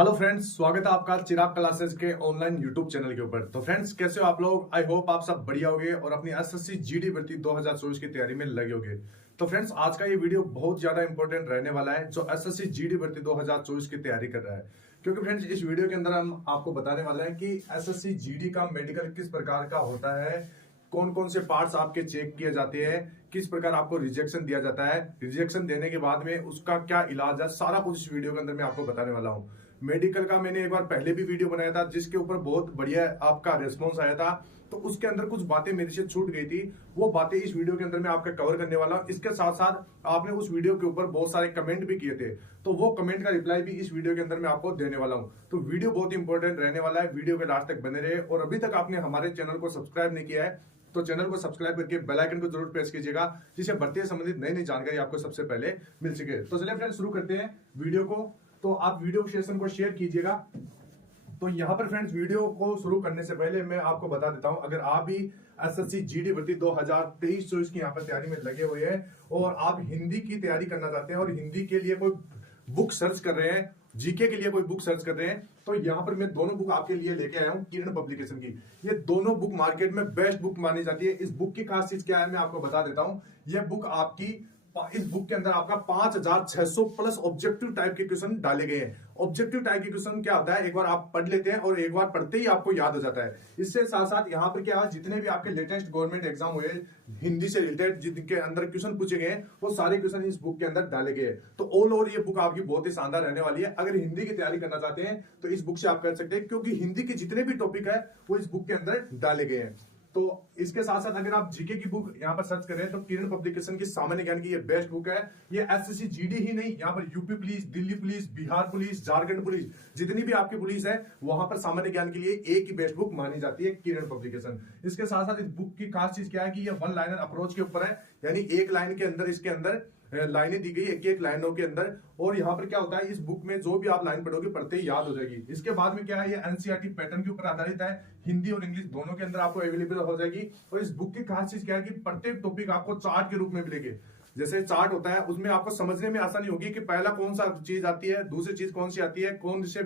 Hello friends, स्वागत है आपका चिराग क्लासेस के ऑनलाइन यूट्यूब चैनल के ऊपर। तो फ्रेंड्स, कैसे हो आप लोग? आई होप आप सब बढ़िया होगे और अपनी एसएससी जीडी भर्ती 2024 की तैयारी में लगे होगे। तो फ्रेंड्स, आज का ये वीडियो बहुत ज्यादा इंपॉर्टेंट रहने वाला है जो एसएससी जीडी भर्ती 2024 की तैयारी कर रहा है। क्योंकि फ्रेंड्स, इस वीडियो के अंदर हम आपको बताने वाले हैं कि एसएससी जीडी का मेडिकल किस प्रकार का होता है, कौन कौन से पार्ट्स आपके चेक किए जाते हैं, किस प्रकार आपको रिजेक्शन दिया जाता है, रिजेक्शन देने के बाद में उसका क्या इलाज है, सारा कुछ इस वीडियो के अंदर मैं आपको बताने वाला हूं। मेडिकल का मैंने एक बार पहले भी वीडियो बनाया था जिसके ऊपर बहुत बढ़िया आपका रिस्पॉन्स आया था, तो उसके अंदर कुछ बातें मेरे से छूट गई थी, वो बातें इस वीडियो के अंदर मैं आपका कवर करने वाला हूं। इसके साथ साथ आपने उस वीडियो के ऊपर बहुत सारे कमेंट भी किए थे, तो वो कमेंट का रिप्लाई भी इस वीडियो के अंदर मैं आपको देने वाला हूं। तो वीडियो बहुत इंपॉर्टेंट रहने वाला है, वीडियो के लास्ट तक बने रहे। और अभी तक आपने हमारे चैनल को सब्सक्राइब नहीं किया है तो चैनल को सब्सक्राइब करके बेल आइकन को जरूर प्रेस कीजिएगा, जिससे भर्ती से संबंधित नई नई जानकारी आपको सबसे पहले मिल सके। तो चलिए फ्रेंड्स, शुरू करते हैं वीडियो को। तो आप वीडियो सेशन को शेयर कीजिएगा। तो यहाँ पर फ्रेंड्स, वीडियो को शुरू करने से पहले मैं आपको बता देता हूं, अगर आप भी एसएससी जीडी भर्ती 2023-24 की यहाँ पर तैयारी में लगे हुए हैं और आप हिंदी की तैयारी करना चाहते हैं और हिंदी के लिए कोई बुक सर्च कर रहे हैं, जीके के लिए कोई बुक सर्च कर रहे हैं, तो यहाँ पर मैं दोनों बुक आपके लिए लेके आया हूँ किरण पब्लिकेशन की। ये दोनों बुक मार्केट में बेस्ट बुक मानी जाती है। इस बुक की खास चीज क्या है मैं आपको बता देता हूँ। यह बुक आपकी, इस बुक के अंदर आपका 5600 प्लस ऑब्जेक्टिव टाइप के क्वेश्चन डाले गए हैं। ऑब्जेक्टिव टाइप के क्वेश्चन क्या होता है, एक बार आप पढ़ लेते हैं और एक बार पढ़ते ही आपको याद हो जाता है। इससे साथ साथ यहाँ पर क्या है, जितने भी आपके लेटेस्ट गवर्नमेंट एग्जाम हुए हिंदी से रिलेटेड जिनके अंदर क्वेश्चन पूछे गए वो सारे क्वेश्चन इस बुक के अंदर डाले गए। तो ऑल ओवर ये बुक आपकी बहुत ही शानदार रहने वाली है। अगर हिंदी की तैयारी करना चाहते हैं तो इस बुक से आप कर सकते हैं, क्योंकि हिंदी के जितने भी टॉपिक है वो इस बुक के अंदर डाले गए हैं। तो इसके साथ साथ अगर आप जीके की बुक यहाँ पर सर्च करें तो किरण पब्लिकेशन की सामान्य ज्ञान की ये बेस्ट बुक है। ये एसएससी जीडी ही नहीं, यहाँ पर UP police, Delhi police, Bihar police, Jharkhand police, जितनी भी आपकी पुलिस है वहां पर सामान्य ज्ञान के लिए एक ही बेस्ट बुक मानी जाती है, किरण पब्लिकेशन। इसके साथ साथ इस बुक की खास चीज क्या है कि ये वन लाइनर अप्रोच के ऊपर है, यानी एक लाइन के अंदर इसके अंदर लाइनें दी गई एक एक लाइनों के अंदर। और यहाँ पर क्या होता है, इस बुक में जो भी आप लाइन पढ़ोगे पढ़ते ही याद हो जाएगी। इसके बाद में क्या है, ये एनसीईआरटी पैटर्न के ऊपर आधारित है, हिंदी और इंग्लिश दोनों के अंदर आपको अवेलेबल हो जाएगी। और इस बुक की खास चीज क्या है कि प्रत्येक टॉपिक आपको चार्ट के रूप में मिलेंगे। जैसे चार्ट होता है उसमें आपको समझने में आसानी होगी कि पहला कौन सा चीज आती है, दूसरी चीज कौन सी आती है, कौन से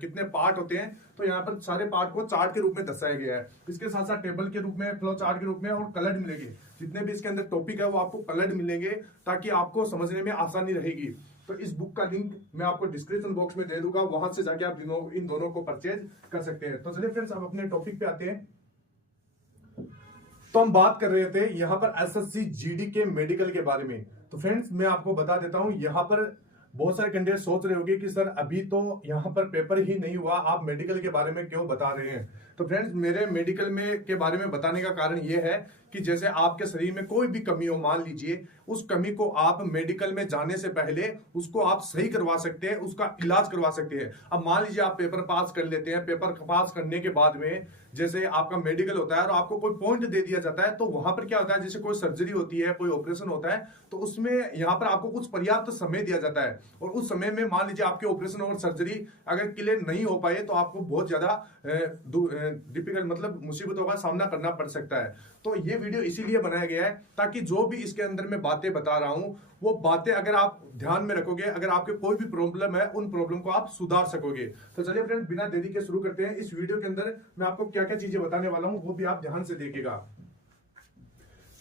कितने पार्ट होते हैं। तो यहाँ पर सारे पार्ट को चार्ट के रूप में दर्शाया गया है। इसके साथ साथ टेबल के रूप में, फ्लो चार्ट के रूप में और कलर्ड मिलेंगे। जितने भी इसके अंदर टॉपिक है वो आपको कलर्ड मिलेंगे ताकि आपको समझने में आसानी रहेगी। तो इस बुक का लिंक मैं आपको डिस्क्रिप्शन बॉक्स में दे दूंगा, वहां से जाके आप इन दोनों को परचेज कर सकते हैं। तो चलिए फ्रेंड्स, हम अपने टॉपिक पे आते हैं। तो हम बात कर रहे थे यहाँ पर एसएससी जीडी के मेडिकल के बारे में। तो फ्रेंड्स, मैं आपको बता देता हूं, यहाँ पर बहुत सारे कैंडिडेट सोच रहे होंगे कि सर अभी तो यहाँ पर पेपर ही नहीं हुआ, आप मेडिकल के बारे में क्यों बता रहे हैं। तो फ्रेंड्स, मेरे मेडिकल में के बारे में बताने का कारण ये है कि जैसे आपके शरीर में कोई भी कमी हो, मान लीजिए उस कमी को आप मेडिकल में जाने से पहले उसको आप सही करवा सकते हैं, उसका इलाज करवा सकते हैं। अब मान लीजिए आप पेपर पास कर लेते हैं, पेपर पास करने के बाद में जैसे आपका मेडिकल होता है और आपको कोई पॉइंट दे दिया जाता है, तो वहां पर क्या होता है, जैसे कोई सर्जरी होती है, कोई ऑपरेशन होता है, तो उसमें यहाँ पर आपको कुछ पर्याप्त समय दिया जाता है। और उस समय में मान लीजिए आपके ऑपरेशन और सर्जरी अगर क्लियर नहीं हो पाए तो आपको बहुत ज्यादा डिफिकल्ट मतलब मुसीबतों का सामना करना पड़ सकता है। तो ये वीडियो इसीलिए बनाया गया है ताकि जो भी इसके अंदर मैं बातें बता रहा हूं वो बातें अगर आप ध्यान में रखोगे, अगर आपके कोई भी प्रॉब्लम है उन प्रॉब्लम को आप सुधार सकोगे। तो चलिए फ्रेंड, बिना देरी के शुरू करते हैं। इस वीडियो के अंदर मैं आपको क्या क्या चीजें बताने वाला हूं वो भी आप ध्यान से देखिएगा।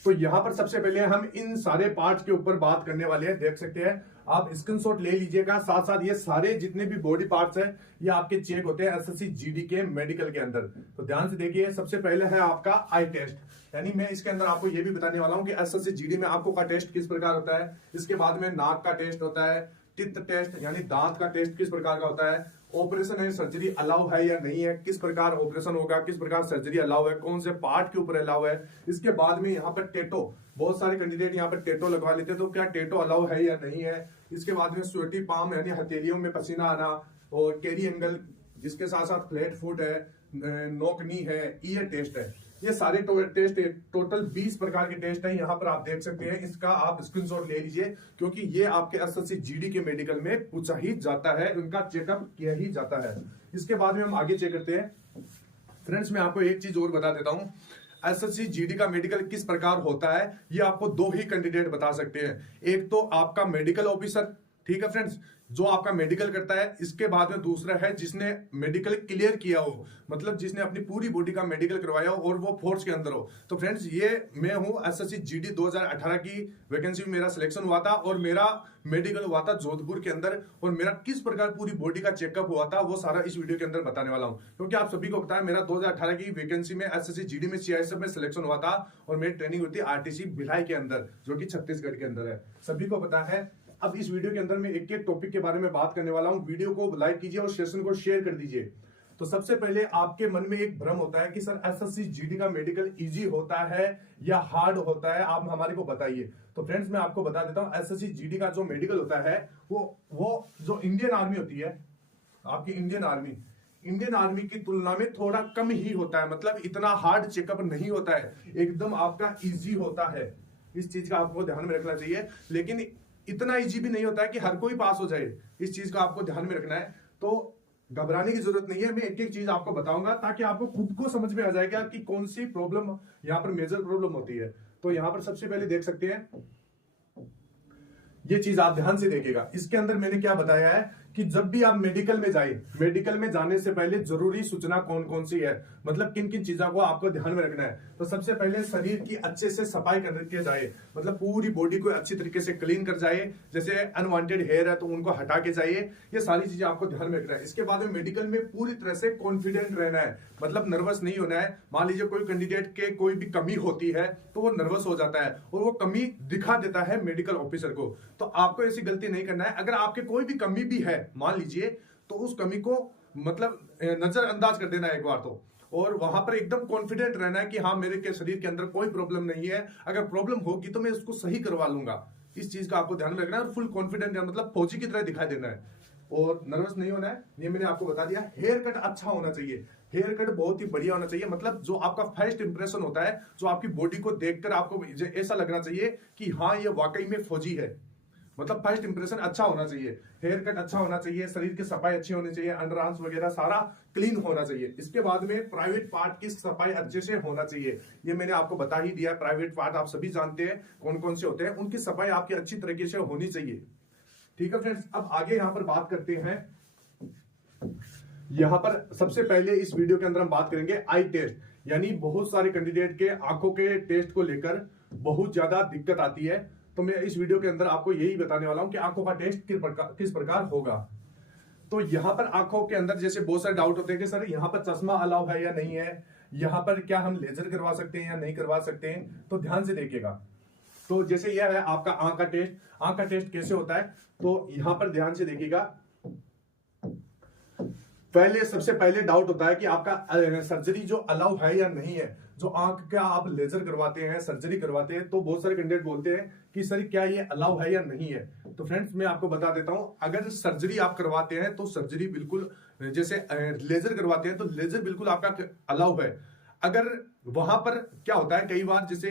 तो यहां पर सबसे पहले हम इन सारे पार्ट्स के ऊपर बात करने वाले हैं, देख सकते हैं आप, स्क्रीनशॉट ले लीजिएगा। साथ साथ ये सारे जितने भी बॉडी पार्ट्स हैं ये आपके चेक होते हैं एसएससी जीडी के मेडिकल के अंदर। तो ध्यान से देखिए, सबसे पहले है आपका आई टेस्ट, यानी मैं इसके अंदर आपको ये भी बताने वाला हूं कि एसएससी जीडी में आंखों का टेस्ट किस प्रकार होता है। इसके बाद में नाक का टेस्ट होता है, टिथ टेस्ट यानी दांत का टेस्ट किस प्रकार का होता है, ऑपरेशन है सर्जरी अलाउ है या नहीं है, किस प्रकार ऑपरेशन होगा, किस प्रकार सर्जरी अलाउ है, कौन से पार्ट के ऊपर अलाउ है। इसके बाद में यहाँ पर टेटो, बहुत सारे कैंडिडेट यहाँ पर टेटो लगवा लेते हैं, तो क्या टेटो अलाउ है या नहीं है। इसके बाद में स्वेटी पाम यानी हथेलियों में पसीना आना, और कैरी एंगल, जिसके साथ साथ फ्लैट फुट है, नोकनी है, ईयर टेस्ट है। ये सारे टेस्ट टोटल 20 प्रकार के टेस्ट हैं, यहाँ पर आप देख सकते हैं। इसका आप स्क्रीनशॉट ले लीजिए क्योंकि ये आपके एसएससी जीडी के मेडिकल में पूछा ही जाता है, उनका चेकअप किया ही जाता है। इसके बाद में हम आगे चेक करते हैं। फ्रेंड्स, मैं आपको एक चीज और बता देता हूं, एसएससी जीडी का मेडिकल किस प्रकार होता है ये आपको दो ही कैंडिडेट बता सकते हैं। एक तो आपका मेडिकल ऑफिसर, ठीक है फ्रेंड्स, जो आपका मेडिकल करता है। इसके बाद में दूसरा है जिसने मेडिकल क्लियर किया हो, मतलब जिसने अपनी पूरी बॉडी का मेडिकल करवाया हो और वो फोर्स के अंदर हो। तो फ्रेंड्स ये मैं हूं एसएससी जीडी 2018 की वैकेंसी में मेरा सिलेक्शन हुआ था और मेरा मेडिकल हुआ था जोधपुर के अंदर, और मेरा किस प्रकार पूरी बॉडी का चेकअप हुआ था वो सारा इस वीडियो के अंदर बताने वाला हूं। क्योंकि आप सभी को पता है मेरा 2018 की वैकेंसी में एसएससी जीडी में सीआईएसएफ में सिलेक्शन हुआ था और मेरी ट्रेनिंग हुई थी आरटीसी भिलाई के अंदर, जो कि छत्तीसगढ़ के अंदर है, सभी को पता है। अब इस वीडियो के अंदर मैं एक एक टॉपिक के बारे में बात करने वाला हूं। वीडियो को लाइक कीजिए और सेशन को शेयर कर दीजिए। तो सबसे पहले आपके मन में एक भ्रम होता है कि सर एसएससी जीडी का मेडिकल इजी होता है या हार्ड होता है, आप हमारे को बताइए। तो फ्रेंड्स मैं आपको बता देता हूं, एसएससी जीडी का जो मेडिकल होता है वो जो इंडियन आर्मी होती है, आपकी इंडियन आर्मी की तुलना में थोड़ा कम ही होता है। मतलब इतना हार्ड चेकअप नहीं होता है, एकदम आपका इजी होता है। इस चीज का आपको ध्यान में रखना चाहिए, लेकिन इतना इजी भी नहीं होता है कि हर कोई पास हो जाए। इस चीज का आपको ध्यान में रखना है। तो घबराने की जरूरत नहीं है, मैं एक एक चीज आपको बताऊंगा ताकि आपको खुद को समझ में आ जाएगा कि कौन सी प्रॉब्लम यहाँ पर मेजर प्रॉब्लम होती है। तो यहाँ पर सबसे पहले देख सकते हैं, ये चीज आप ध्यान से देखिएगा। इसके अंदर मैंने क्या बताया है कि जब भी आप मेडिकल में जाए, मेडिकल में जाने से पहले जरूरी सूचना कौन कौन सी है, मतलब किन किन चीजों को आपको ध्यान में रखना है। तो सबसे पहले शरीर की अच्छे से सफाई करके जाए, मतलब पूरी बॉडी को अच्छी तरीके से क्लीन कर जाए। जैसे अनवांटेड हेयर है तो उनको हटा के जाइए, ये सारी चीजें आपको ध्यान में रखना है। इसके बाद में मेडिकल में पूरी तरह से कॉन्फिडेंट रहना है, मतलब नर्वस नहीं होना है। मान लीजिए कोई कैंडिडेट के कोई भी कमी होती है तो वो नर्वस हो जाता है और वो कमी दिखा देता है मेडिकल ऑफिसर को। तो आपको ऐसी गलती नहीं करना है। अगर आपके कोई भी कमी भी है मान लीजिए, तो उस कमी को मतलब नजरअंदाज कर देना है एक बार तो, और वहां पर एकदम कॉन्फिडेंट रहना है कि हाँ मेरे के शरीर के अंदर कोई प्रॉब्लम नहीं है, अगर प्रॉब्लम होगी तो मैं उसको सही करवा लूंगा। इस चीज का आपको ध्यान में रखना है और फुल कॉन्फिडेंट है, मतलब फौजी की तरह दिखाई देना है और नर्वस नहीं होना है। ये मैंने आपको बता दिया। हेयर कट अच्छा होना चाहिए, हेयर कट बहुत ही बढ़िया होना चाहिए। मतलब जो आपका फर्स्ट इंप्रेशन होता है, जो आपकी बॉडी को देखकर आपको ऐसा लगना चाहिए कि हाँ ये वाकई में फौजी है, मतलब फर्स्ट इंप्रेशन अच्छा होना चाहिए। हेयर कट अच्छा होना चाहिए, शरीर की सफाई अच्छी होनी चाहिए, अंडर आर्म्स वगैरह सारा क्लीन होना चाहिए। इसके बाद में प्राइवेट पार्ट की सफाई अच्छे से होना चाहिए। ये मैंने आपको बता ही दिया। प्राइवेट पार्ट आप सभी जानते हैं कौन कौन से होते हैं, उनकी सफाई आपकी अच्छी तरीके से होनी चाहिए। ठीक है फ्रेंड्स, अब आगे यहां पर बात करते हैं। यहां पर सबसे पहले इस वीडियो के अंदर हम बात करेंगे आई टेस्ट, यानी बहुत सारे कैंडिडेट के आंखों के टेस्ट को लेकर बहुत ज्यादा दिक्कत आती है। तो मैं इस वीडियो के अंदर आपको यही बताने वाला हूं कि आंखों का टेस्ट किस प्रकार होगा। तो यहां पर आंखों के अंदर जैसे बहुत सारे डाउट होते हैं कि सर यहां पर चश्मा अलाउ है या नहीं है, यहां पर क्या हम लेजर करवा सकते हैं या नहीं करवा सकते हैं। तो ध्यान से देखिएगा। तो जैसे यह है आपका आंख का टेस्ट। आंख का टेस्ट कैसे होता है, तो यहां पर ध्यान से देखिएगा। सबसे पहले डाउट होता है कि आपका सर्जरी जो अलाउ है या नहीं है। जो आंख का आप लेजर करवाते हैं, सर्जरी करवाते हैं, तो बहुत सारे कैंडिडेट बोलते हैं कि सर क्या ये अलाउ है या नहीं है। तो फ्रेंड्स मैं आपको बता देता हूं, अगर सर्जरी आप करवाते हैं तो सर्जरी बिल्कुल, जैसे लेजर करवाते हैं तो लेजर बिल्कुल आपका अलाउ है। अगर वहां पर क्या होता है, कई बार जैसे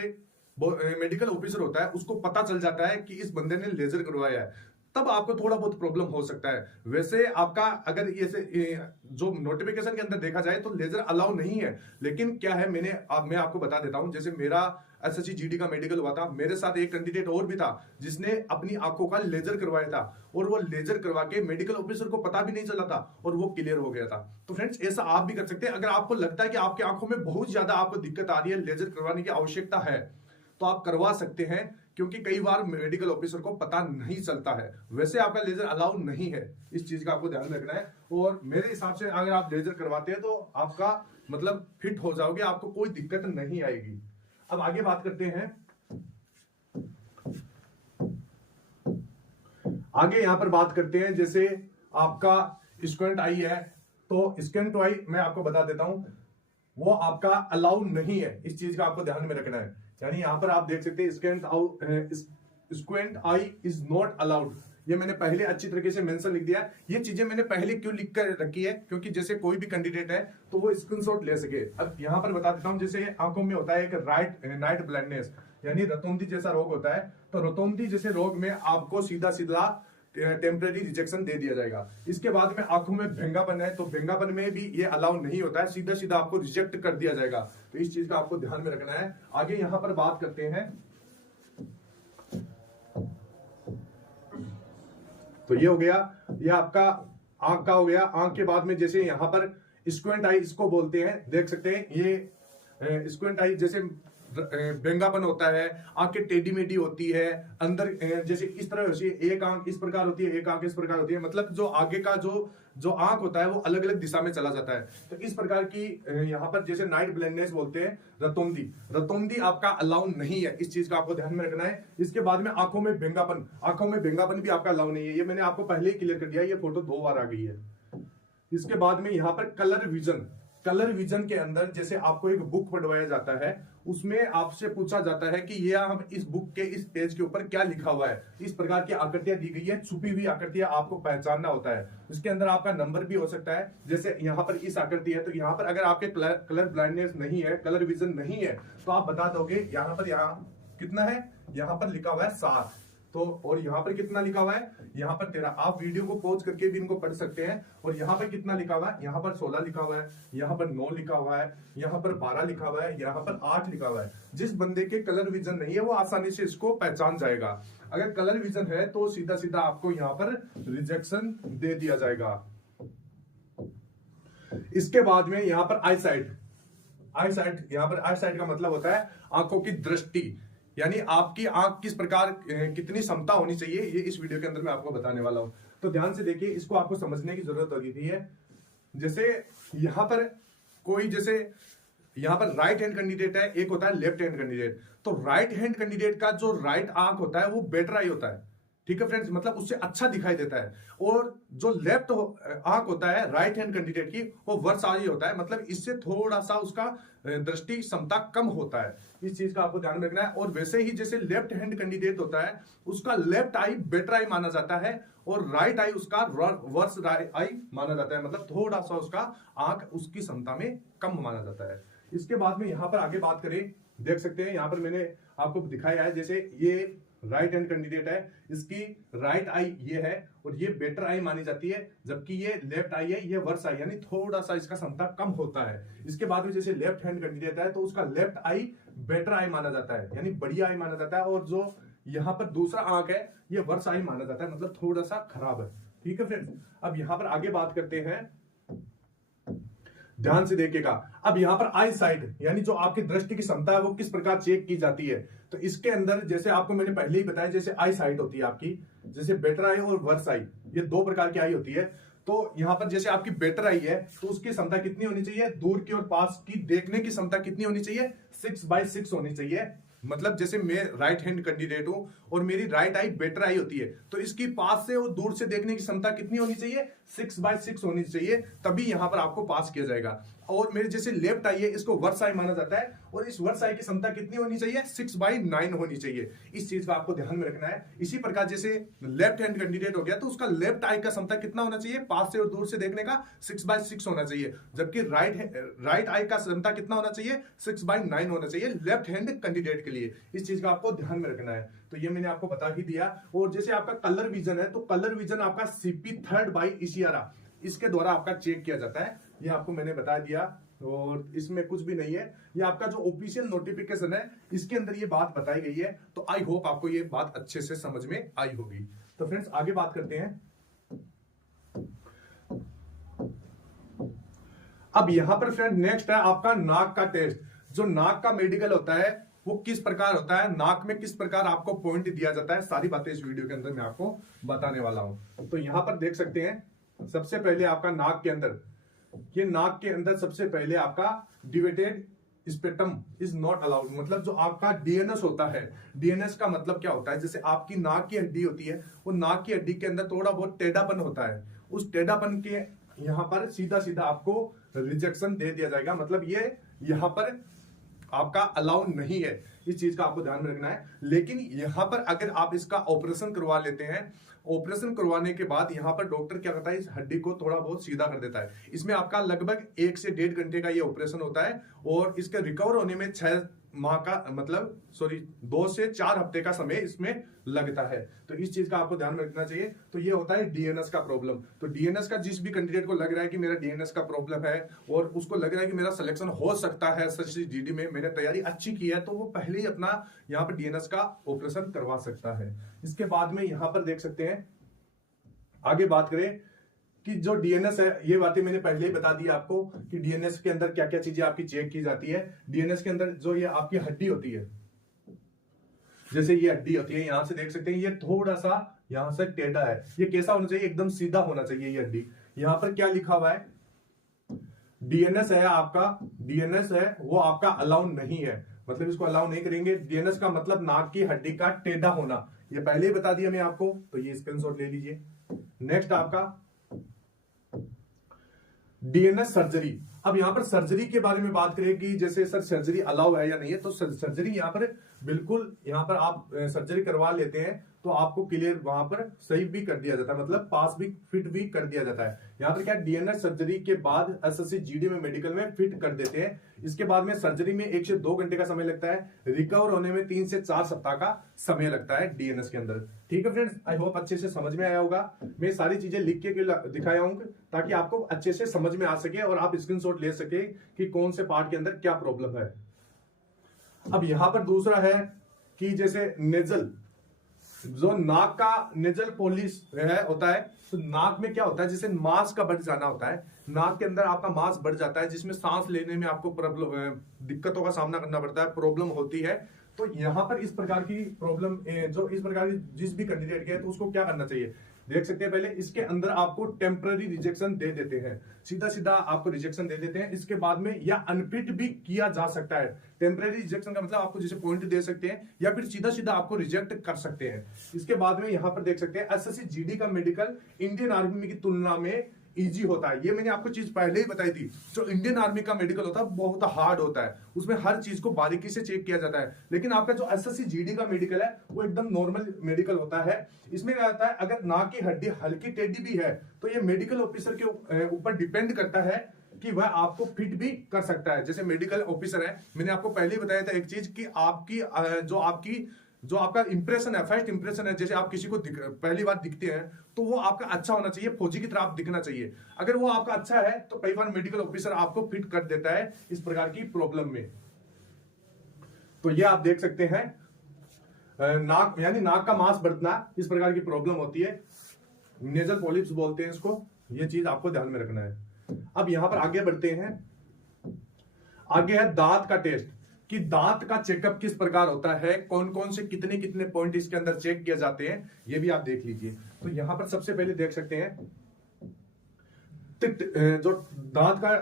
मेडिकल ऑफिसर होता है उसको पता चल जाता है कि इस बंदे ने लेजर करवाया है, तब आपको थोड़ा बहुत प्रॉब्लम हो सकता है। वैसे आपका अगर ये जो नोटिफिकेशन के अंदर देखा जाए तो लेजर अलाउ नहीं है। लेकिन क्या है, मैं आपको बता देता हूं। जैसे मेरा एसएससी जीडी का मेडिकल हुआ था, मेरे साथ एक कैंडिडेट और भी था जिसने अपनी आंखों का लेजर करवाया था, और वो लेजर करवा के मेडिकल ऑफिसर को पता भी नहीं चला था और वो क्लियर हो गया था। तो फ्रेंड्स ऐसा आप भी कर सकते हैं। अगर आपको लगता है कि आपकी आंखों में बहुत ज्यादा आपको दिक्कत आ रही है, लेजर करवाने की आवश्यकता है, तो आप करवा सकते हैं, क्योंकि कई बार मेडिकल ऑफिसर को पता नहीं चलता है। वैसे आपका लेजर अलाउ नहीं है, इस चीज का आपको ध्यान रखना है। और मेरे हिसाब से अगर आप लेजर करवाते हैं तो आपका मतलब फिट हो जाओगे, आपको कोई दिक्कत नहीं आएगी। अब आगे बात करते हैं। आगे यहां पर बात करते हैं, जैसे आपका स्क्वेंट आई है, तो स्क्वेंट आई मैं आपको बता देता हूं, वो आपका अलाउ नहीं है। इस चीज का आपको ध्यान में रखना है। यानी यहां पर आप देख सकते हैं स्क्वेंट आई इज नॉट अलाउड। ये मैंने पहले अच्छी तरीके से मेंशन लिख दिया। ये चीजें मैंने पहले क्यों लिख कर रखी है, क्योंकि जैसे कोई भी कैंडिडेट है तो वो स्क्रीनशॉट ले सके। अब यहां पर बता देता हूं, जैसे आंखों में होता है एक नाइट ब्लाइंडनेस, यानी रतौंधी जैसा रोग होता है। तो रतौंधी जैसे रोग में आपको सीधा सीधा टेम्परेरी रिजेक्शन दे दिया जाएगा। इसके बाद में आंखों में भेंगापन है, तो भेंगापन में भी ये अलाउ नहीं होता है, सीधा सीधा आपको रिजेक्ट कर दिया जाएगा। तो इस चीज का आपको ध्यान में रखना है। आगे यहां पर बात करते हैं। तो ये हो गया, ये आपका आंख का हो गया। आंख के बाद में जैसे यहाँ पर स्क्वेंट आई इसको बोलते हैं, देख सकते हैं ये स्क्वेंट आई जैसे बेंगापन होता है, आंखें टेढ़ी मेढ़ी होती है अंदर, जैसे इस तरह होती है, एक आंख इस प्रकार होती है, एक आंख इस प्रकार होती है, मतलब जो आगे का जो आंख होता है वो अलग अलग दिशा में चला जाता है। तो इस प्रकार की यहाँ पर जैसे नाइट ब्लाइंडनेस बोलते हैं, रतौंधी आपका अलाउ नहीं है, इस चीज का आपको ध्यान में रखना है। इसके बाद में आंखों में बेंगापन भी आपका अलाउ नहीं है, ये मैंने आपको पहले ही क्लियर कर दिया, ये फोटो 2 बार आ गई है। इसके बाद में यहाँ पर कलर विजन के अंदर जैसे आपको एक बुक पढ़वाया जाता है, उसमें आपसे पूछा जाता है कि ये हम इस बुक के इस पेज के ऊपर क्या लिखा हुआ है, इस प्रकार की आकृतियां दी गई है, छुपी हुई आकृतियां आपको पहचानना होता है। इसके अंदर आपका नंबर भी हो सकता है, जैसे यहाँ पर इस आकृति है, तो यहाँ पर अगर आपके कलर ब्लाइंडनेस नहीं है, कलर विजन नहीं है, तो आप बता दोगे यहाँ कितना है, यहाँ पर लिखा हुआ है 7, तो और यहाँ पर कितना लिखा हुआ है, यहाँ पर 13। आप वीडियो को पॉज करके भी इनको पढ़ सकते हैं। और यहाँ पर कितना लिखा हुआ है, यहाँ पर 16 लिखा हुआ है, यहाँ पर 9 लिखा हुआ है, यहाँ पर 12 लिखा हुआ है, यहाँ पर 8 लिखा हुआ है। जिस बंदे के कलर विजन नहीं है वो आसानी से इसको पहचान जाएगा। अगर कलर विजन है तो सीधा सीधा आपको यहाँ पर रिजेक्शन दे दिया जाएगा। इसके बाद में यहाँ पर आई साइट, यहाँ पर आई साइट का मतलब होता है आंखों की दृष्टि, यानी आपकी आंख किस प्रकार कितनी क्षमता होनी चाहिए, ये इस वीडियो के अंदर मैं आपको बताने वाला हूं। तो ध्यान से देखिए, इसको आपको समझने की जरूरत होती है। जैसे यहाँ पर कोई, जैसे यहाँ पर राइट हैंड कैंडिडेट है, एक होता है लेफ्ट हैंड कैंडिडेट। तो राइट हैंड कैंडिडेट का जो राइट आंख होता है वो बेटर आई होता है, ठीक है फ्रेंड्स, मतलब उससे अच्छा दिखाई देता है। और जो लेफ्ट आंख होता है राइट हैंड कैंडिडेट की, वो वर्स आई होता है, मतलब इससे थोड़ा सा उसका दृष्टि क्षमता कम होता है। इस चीज का आपको ध्यान रखना है। और वैसे ही जैसे लेफ्ट हैंड कैंडिडेट होता है, उसका लेफ्ट आई बेटर आई माना जाता है और राइट आई उसका वर्स आई माना जाता है, मतलब थोड़ा सा उसका आंख उसकी क्षमता में कम माना जाता है। इसके बाद में यहाँ पर आगे बात करें, देख सकते हैं यहाँ पर मैंने आपको दिखाया है, जैसे ये राइट हैंड कैंडिडेट है, इसकी राइट आई ये है और ये बेटर आई मानी जाती है, जबकि ये लेफ्ट आई है, ये वर्स आई, यानी थोड़ा सा इसका क्षमता कम होता है। इसके बाद में जैसे लेफ्ट हैंड कैंडिडेट है तो उसका लेफ्ट आई बेटर आई माना जाता है, यानी बढ़िया आई माना जाता है। और जो यहाँ पर दूसरा आंख है ये वर्स आई माना जाता है, मतलब थोड़ा सा खराब है, ठीक है फ्रेंड्स। अब यहाँ पर आगे बात करते हैं, ध्यान से देखिएगा। अब यहाँ पर आई साइट, यानी जो आपकी दृष्टि की क्षमता है वो किस प्रकार चेक की जाती है। तो इसके अंदर जैसे आपको मैंने पहले ही बताया, जैसे आई साइट होती है आपकी, जैसे बेटर आई और वर्स आई, ये 2 प्रकार की आई होती है। तो यहाँ पर जैसे आपकी बेटर आई है तो उसकी क्षमता कितनी होनी चाहिए, दूर की और पास की देखने की क्षमता कितनी होनी चाहिए, 6/6 होनी चाहिए। मतलब जैसे मैं राइट हैंड कैंडिडेट हूं और मेरी राइट आई बेटर आई होती है, तो इसकी पास से और दूर से देखने की क्षमता कितनी होनी चाहिए, 6/6 होनी चाहिए, तभी यहां पर आपको पास किया जाएगा। और मेरे जैसे लेफ्ट आई है, इसको वर्स आई माना जाता है और इस वर्स आई की क्षमता कितनी होनी चाहिए, 6/9 होनी चाहिए। इस चीज का आपको ध्यान में रखना है। इसी प्रकार जैसे लेफ्ट हैंड कैंडिडेट हो गया तो उसका लेफ्ट आई का क्षमता कितना होना चाहिए, पास से और दूर से देखने का 6/6 होना चाहिए, जबकि राइट आई का क्षमता कितना होना चाहिए, 6/9 होना चाहिए लेफ्ट हैंड कैंडिडेट के लिए। इस चीज का आपको ध्यान में रखना है। तो ये मैंने आपको बता ही दिया। और जैसे आपका कलर विजन है, तो कलर विजन आपका CP थर्ड बाई इशियारा, इसके द्वारा आपका चेक किया जाता है, ये आपको मैंने बता दिया। और इसमें कुछ भी नहीं है, ये आपका जो ऑफिशियल नोटिफिकेशन है इसके अंदर ये बात बताई गई है। तो आई होप आपको ये बात अच्छे से समझ में आई होगी। तो फ्रेंड्स आगे बात करते हैं। अब यहां पर फ्रेंड नेक्स्ट है आपका नाक का टेस्ट। जो नाक का मेडिकल होता है वो किस प्रकार होता है, नाक में किस प्रकार आपको पॉइंट दिया जाता है, सारी बातें इस वीडियो के अंदर मैं आपको बताने वाला हूं। तो यहां पर देख सकते हैं, सबसे पहले आपका नाक के अंदर, ये नाक के अंदर सबसे पहले आपका deviated spectrum is not allowed, मतलब जो आपका डीएनएस होता है, डीएनएस का मतलब क्या होता है, जैसे आपकी नाक की हड्डी होती है, वो नाक की हड्डी के अंदर थोड़ा बहुत टेढ़ापन होता है, उस टेढ़ापन के यहां पर सीधा सीधा आपको रिजेक्शन दे दिया जाएगा, मतलब ये यहां पर आपका अलाउ नहीं है। इस चीज का आपको ध्यान में रखना है। लेकिन यहां पर अगर आप इसका ऑपरेशन करवा लेते हैं, ऑपरेशन करवाने के बाद यहां पर डॉक्टर क्या करता है, इस हड्डी को थोड़ा बहुत सीधा कर देता है। इसमें आपका लगभग 1 से 1.5 घंटे का ये ऑपरेशन होता है और इसके रिकवर होने में 6 माह का, मतलब 2 से 4 हफ्ते का समय इसमें लगता है। तो इस चीज का आपको ध्यान में रखना चाहिए। तो ये होता है डीएनएस का प्रॉब्लम। तो डीएनएस का जिस भी कैंडिडेट को लग रहा है कि मेरा डीएनएस का प्रॉब्लम है और उसको लग रहा है कि मेरा सिलेक्शन हो सकता है एसएससी जीडी में, मैंने तैयारी अच्छी की है, तो वो पहले ही अपना यहाँ पर डीएनएस का ऑपरेशन करवा सकता है। इसके बाद में यहाँ पर देख सकते हैं, आगे बात करें कि जो डीएनएस है, ये बातें मैंने पहले ही बता दी आपको कि डीएनएस के अंदर क्या क्या चीजें आपकी चेक की जाती है। डीएनएस के अंदर जो ये आपकी हड्डी होती है, जैसे ये हड्डी होती है, यहां से देख सकते हैं ये थोड़ा सा यहां से टेढ़ा है। ये कैसा होना चाहिए? एकदम सीधा होना चाहिए ये हड्डी। यहां पर क्या लिखा हुआ है? डीएनएस है आपका, डीएनएस है वो आपका अलाउ नहीं है, मतलब इसको अलाउ नहीं करेंगे। डीएनएस का मतलब नाक की हड्डी का टेढ़ा होना, ये पहले ही बता दिया मैं आपको, तो ये स्क्रीनशॉट ले लीजिए। नेक्स्ट आपका डीएनएस सर्जरी। अब यहां पर सर्जरी के बारे में बात करें कि जैसे सर सर्जरी अलाउ है या नहीं है, तो सर्जरी यहां पर बिल्कुल, यहां पर आप सर्जरी करवा लेते हैं तो आपको क्लियर वहां पर सही भी कर दिया जाता है, मतलब पास भी फिट भी कर दिया जाता है। यहां पर क्या डीएनएस सर्जरी के बाद एसएससी जीडी में मेडिकल में फिट कर देते हैं। इसके बाद में सर्जरी में 1 से 2 घंटे का समय लगता है, रिकवर होने में 3 से 4 सप्ताह का समय लगता है डीएनएस के अंदर। ठीक है फ्रेंड्स, आई होप अच्छे से समझ में आया होगा। मैं सारी चीजें लिख के दिखाया हूं ताकि आपको अच्छे से समझ में आ सके और आप स्क्रीनशॉट ले सके कि कौन से पार्ट के अंदर क्या प्रॉब्लम है। अब यहां पर दूसरा है कि जैसे नेजल, जो नाक का नेजल पॉलिश है होता है, तो नाक में क्या होता है, जैसे मांस का बढ़ जाना होता है, नाक के अंदर आपका मांस बढ़ जाता है, जिसमें सांस लेने में आपको दिक्कतों का सामना करना पड़ता है, प्रॉब्लम होती है। तो यहां पर इस प्रकार की प्रॉब्लम, जो इस प्रकार की जिस भी कैंडिडेट के है, तो उसको क्या करना चाहिए देख सकते हैं। पहले इसके अंदर आपको टेम्पररी रिजेक्शन दे देते हैं, सीधा सीधा आपको रिजेक्शन दे देते हैं। इसके बाद में या अनफिट भी किया जा सकता है। टेम्पररी रिजेक्शन का मतलब आपको जैसे पॉइंट दे सकते हैं या फिर सीधा सीधा आपको रिजेक्ट कर सकते हैं। इसके बाद में यहां पर देख सकते हैं एसएससी जीडी का मेडिकल इंडियन आर्मी की तुलना में इजी होता है। ये मैंने आपको चीज पहले ही बताई थी, जो इंडियन आर्मी का मेडिकल होता है बहुत हार्ड होता है, उसमें हर चीज को बारीकी से चेक किया जाता है। लेकिन आपका जो एसएससी जीडी का मेडिकल है वो एकदम नॉर्मल मेडिकल होता है। इसमें क्या होता है, अगर नाक की हड्डी हल्की टेढ़ी भी है तो ये मेडिकल ऑफिसर के ऊपर डिपेंड करता है कि वह आपको फिट भी कर सकता है। जैसे मेडिकल ऑफिसर है, मैंने आपको पहले ही बताया था एक चीज कि आपकी जो आपका इंप्रेशन है, फर्स्ट इंप्रेशन है, जैसे आप किसी को पहली बार दिखते हैं तो वो आपका अच्छा होना चाहिए, फौजी की तरह आप दिखना चाहिए। अगर वो आपका अच्छा है तो कई बार मेडिकल ऑफिसर आपको फिट कर देता है इस प्रकार की प्रॉब्लम में। तो ये आप देख सकते हैं, नाक यानी नाक का मांस बढ़ना, इस प्रकार की प्रॉब्लम होती है, नेजल पॉलिप्स बोलते हैं इसको। ये चीज आपको ध्यान में रखना है। अब यहां पर आगे बढ़ते हैं, आगे है दांत का टेस्ट, कि दांत का चेकअप किस प्रकार होता है, कौन कौन से कितने कितने पॉइंट इसके अंदर चेक किए जाते हैं, ये भी आप देख लीजिए। तो यहां पर सबसे पहले देख सकते हैं जो दांत का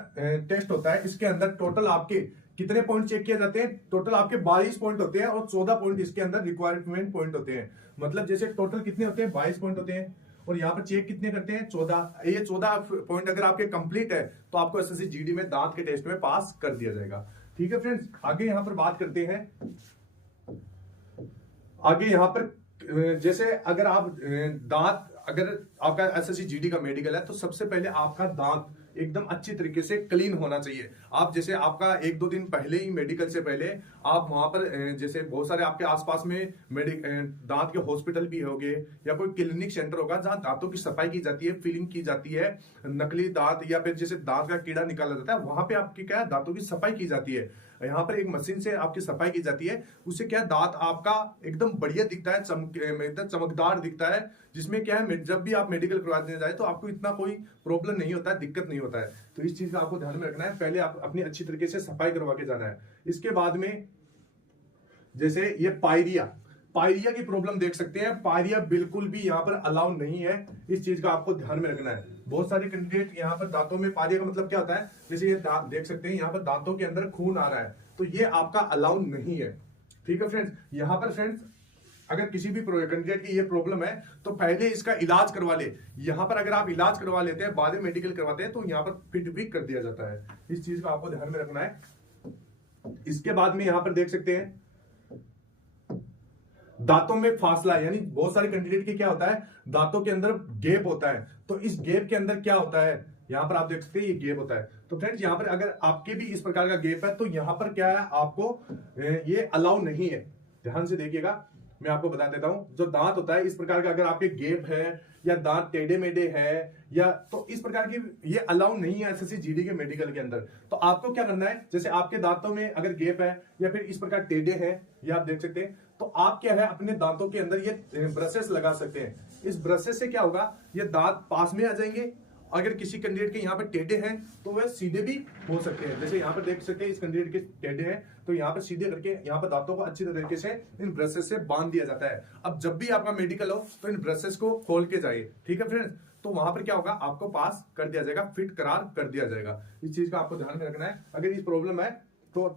टेस्ट होता है, इसके अंदर टोटल आपके कितने पॉइंट चेक किए जाते हैं। टोटल आपके 22 पॉइंट होते हैं और 14 पॉइंट इसके अंदर रिक्वायरमेंट पॉइंट होते हैं। मतलब जैसे टोटल कितने होते हैं, 22 पॉइंट होते हैं और यहाँ पर चेक कितने करते हैं, 14। ये 14 पॉइंट अगर आपके कंप्लीट है तो आपको एसएससी जीडी में दांत के टेस्ट में पास कर दिया जाएगा। ठीक है फ्रेंड्स, आगे यहां पर बात करते हैं। आगे यहां पर जैसे अगर आप दांत, अगर आपका एसएससी जीडी का मेडिकल है तो सबसे पहले आपका दांत एकदम अच्छी तरीके से क्लीन होना चाहिए। आप जैसे आपका 1-2 दिन पहले ही मेडिकल से पहले आप वहां पर जैसे बहुत सारे आपके आसपास में दांत के हॉस्पिटल भी होंगे या कोई क्लिनिक सेंटर होगा जहां दांतों की सफाई की जाती है, फिलिंग की जाती है, नकली दांत या फिर जैसे दांत का कीड़ा निकाला जाता है, वहां पे आपकी क्या है दांतों की सफाई की जाती है। यहाँ पर एक मशीन से आपकी सफाई की जाती है, उससे क्या दांत आपका एकदम बढ़िया दिखता है, एकदम चमकदार दिखता है, जिसमें क्या है जब भी आप मेडिकल करवाने जाए तो आपको इतना कोई प्रॉब्लम नहीं होता है, दिक्कत नहीं होता है। तो इस चीज का आपको ध्यान में रखना है, पहले आप अपनी अच्छी तरीके से सफाई करवा के जाना है। इसके बाद में जैसे ये पायरिया की प्रॉब्लम देख सकते हैं, पायरिया बिल्कुल भी यहाँ पर अलाउ नहीं है, इस चीज का आपको ध्यान में रखना है। बहुत सारे कैंडिडेट यहाँ पर दांतों में, पायरिया का मतलब क्या होता है, जैसे ये देख सकते हैं यहाँ पर दांतों के अंदर खून आ रहा है, तो ये आपका अलाउ नहीं है। ठीक है फ्रेंड्स, यहाँ पर फ्रेंड्स अगर किसी भी कैंडिडेट की ये प्रॉब्लम है तो पहले इसका इलाज करवा ले। यहाँ पर अगर आप इलाज करवा लेते हैं, बाद में मेडिकल करवाते हैं, तो यहाँ पर फिट भी कर दिया जाता है। इस चीज का आपको ध्यान में रखना है। इसके बाद में यहाँ पर देख सकते हैं दांतों में फासला, यानी बहुत सारे कैंडिडेट के क्या होता है, दांतों के अंदर गैप होता है, तो इस गैप के अंदर क्या होता है, यहां पर आप देख सकते हैं ये गैप होता है। तो फ्रेंड्स यहाँ पर अगर आपके भी इस प्रकार का गैप है तो यहां पर क्या है, आपको ये अलाउ नहीं है। ध्यान से देखिएगा, मैं आपको बता देता हूं, जो दांत होता है इस प्रकार का, अगर आपके गैप है या दांत टेढ़े मेढ़े है या, तो इस प्रकार की ये अलाउ नहीं है एसएससी जीडी के मेडिकल के अंदर। तो आपको क्या करना है, जैसे आपके दांतों में अगर गैप है या फिर इस प्रकार टेढ़े हैं, ये आप देख सकते हैं, तो आप क्या है अपने दांतों के अंदर ये ब्रशेस लगा सकते हैं। इस ब्रशेस से क्या होगा, ये दांत पास में आ जाएंगे। अगर किसी कैंडिडेट के यहाँ पे टेढ़े हैं तो वह सीधे भी हो सकते हैं। जैसे यहाँ पर देख सकते हैं इस कैंडिडेट के टेढ़े हैं, तो यहाँ पर सीधे करके यहाँ पर दांतों को अच्छी तरीके से इन ब्रशेस से बांध दिया जाता है। अब जब भी आपका मेडिकल हो तो इन ब्रशेस को खोल के जाइए, ठीक है फ्रेंड्स। तो वहां पर क्या होगा, आपको पास कर दिया जाएगा, फिट करार कर दिया जाएगा। इस चीज का आपको ध्यान में रखना है। अगर इस प्रॉब्लम है तो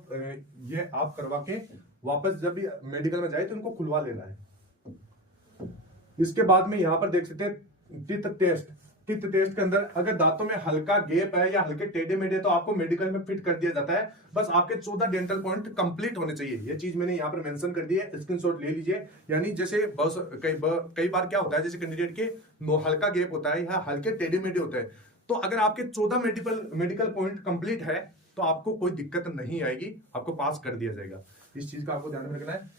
ये आप करवा के वापस जब भी मेडिकल में जाए तो इनको खुलवा लेना है। इसके बाद में यहाँ पर देख सकते हैं टीथ टेस्ट। टीथ टेस्ट के अंदर अगर दांतों में हल्का गैप है या हल्के टेढ़े मेढ़े तो आपको मेडिकल में फिट कर दिया जाता है। बस आपके 14 डेंटल पॉइंट कंप्लीट होने चाहिए। ये चीज मैंने यहाँ पर मेंशन कर दी है, स्क्रीनशॉट ले लीजिए। यानी जैसे कई बार क्या होता है, जैसे कैंडिडेट के हल्का गैप होता है या हल्के टेढ़े मेढ़े होते हैं, तो अगर आपके 14 मेडिकल पॉइंट कंप्लीट है तो आपको कोई दिक्कत नहीं आएगी, आपको पास कर दिया जाएगा। इस चीज का आपको ध्यान में रखना है।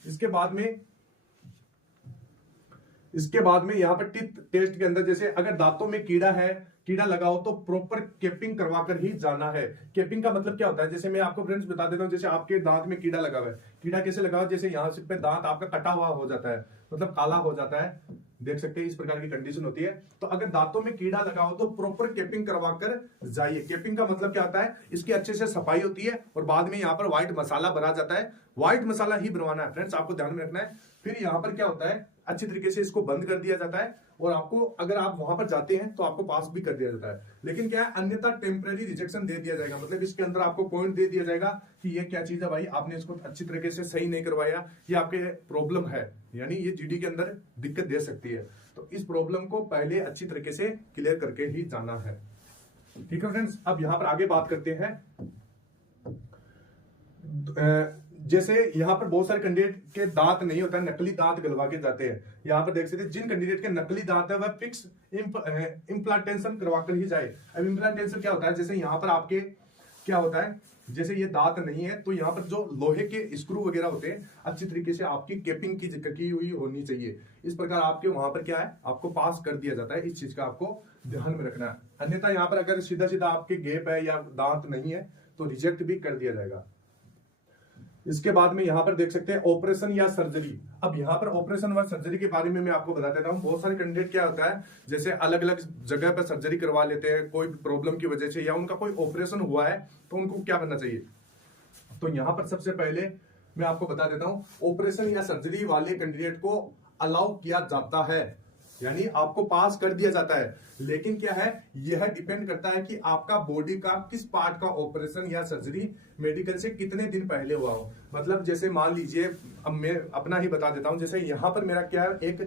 इसके बाद में यहाँ पर टीथ टेस्ट के अंदर जैसे अगर दांतों में कीड़ा लगा हो तो प्रॉपर केपिंग करवा कर ही जाना है। केपिंग का मतलब क्या होता है, जैसे मैं आपको फ्रेंड्स बता देता हूँ। जैसे आपके दांत में कीड़ा लगा हुआ है, कीड़ा कैसे लगा हुआ है, जैसे यहाँ से पे दांत आपका कटा हुआ हो जाता है, मतलब काला हो जाता है, देख सकते हैं इस प्रकार की कंडीशन होती है। तो अगर दांतों में कीड़ा लगा हो तो प्रॉपर केपिंग करवा कर जाइए। केपिंग का मतलब क्या होता है, इसकी अच्छे से सफाई होती है और बाद में यहाँ पर व्हाइट मसाला भरा जाता है। व्हाइट मसाला ही बनवाना है फ्रेंड्स, आपको ध्यान में रखना है। फिर यहाँ पर क्या होता है, अच्छी तरीके से इसको बंद कर दिया जाता है और आपको अगर आप वहां पर जाते हैं तो आपको पास भी कर दिया जाता है। लेकिन क्या है, अन्यथा टेम्परेरी रिजेक्शन दे दिया जाएगा। मतलब इसके अंदर आपको पॉइंट दे दिया जाएगा कि ये क्या चीज है भाई, आपने इसको अच्छी तरीके से सही नहीं करवाया, ये आपके प्रॉब्लम है, यानी ये जीडी के अंदर दिक्कत दे सकती है। तो इस प्रॉब्लम को पहले अच्छी तरीके से क्लियर करके ही जाना है, ठीक है फ्रेंड्स। अब यहाँ पर आगे बात करते हैं। जैसे यहाँ पर बहुत सारे कैंडिडेट के दांत नहीं होता है, नकली दांत गलवा के जाते हैं। यहाँ पर देख सकते हैं जिन कैंडिडेट के नकली दांत है वह फिक्स इम्प्लांटेशन करवा कर ही जाए। अब इम्प्लांटेशन क्या होता है, जैसे यहाँ पर आपके क्या होता है, जैसे ये दांत नहीं है तो यहाँ पर जो लोहे के स्क्रू वगैरह होते हैं अच्छी तरीके से आपकी केपिंग की हुई होनी चाहिए। इस प्रकार आपके वहां पर क्या है, आपको पास कर दिया जाता है। इस चीज का आपको ध्यान में रखना है। अन्यथा यहाँ पर अगर सीधा सीधा आपके गैप है या दांत नहीं है तो रिजेक्ट भी कर दिया जाएगा। इसके बाद में यहाँ पर देख सकते हैं ऑपरेशन या सर्जरी। अब यहाँ पर ऑपरेशन व सर्जरी के बारे में मैं आपको बता देता हूँ। बहुत सारे कैंडिडेट क्या होता है, जैसे अलग अलग जगह पर सर्जरी करवा लेते हैं कोई प्रॉब्लम की वजह से, या उनका कोई ऑपरेशन हुआ है तो उनको क्या करना चाहिए। तो यहाँ पर सबसे पहले मैं आपको बता देता हूँ, ऑपरेशन या सर्जरी वाले कैंडिडेट को अलाउ किया जाता है, यानी आपको पास कर दिया जाता है। लेकिन क्या है, यह डिपेंड करता है कि आपका बॉडी का किस पार्ट का ऑपरेशन या सर्जरी मेडिकल से कितने दिन पहले हुआ हो। मतलब जैसे मान लीजिए, अब मैं अपना ही बता देता हूं। जैसे यहाँ पर मेरा क्या है, एक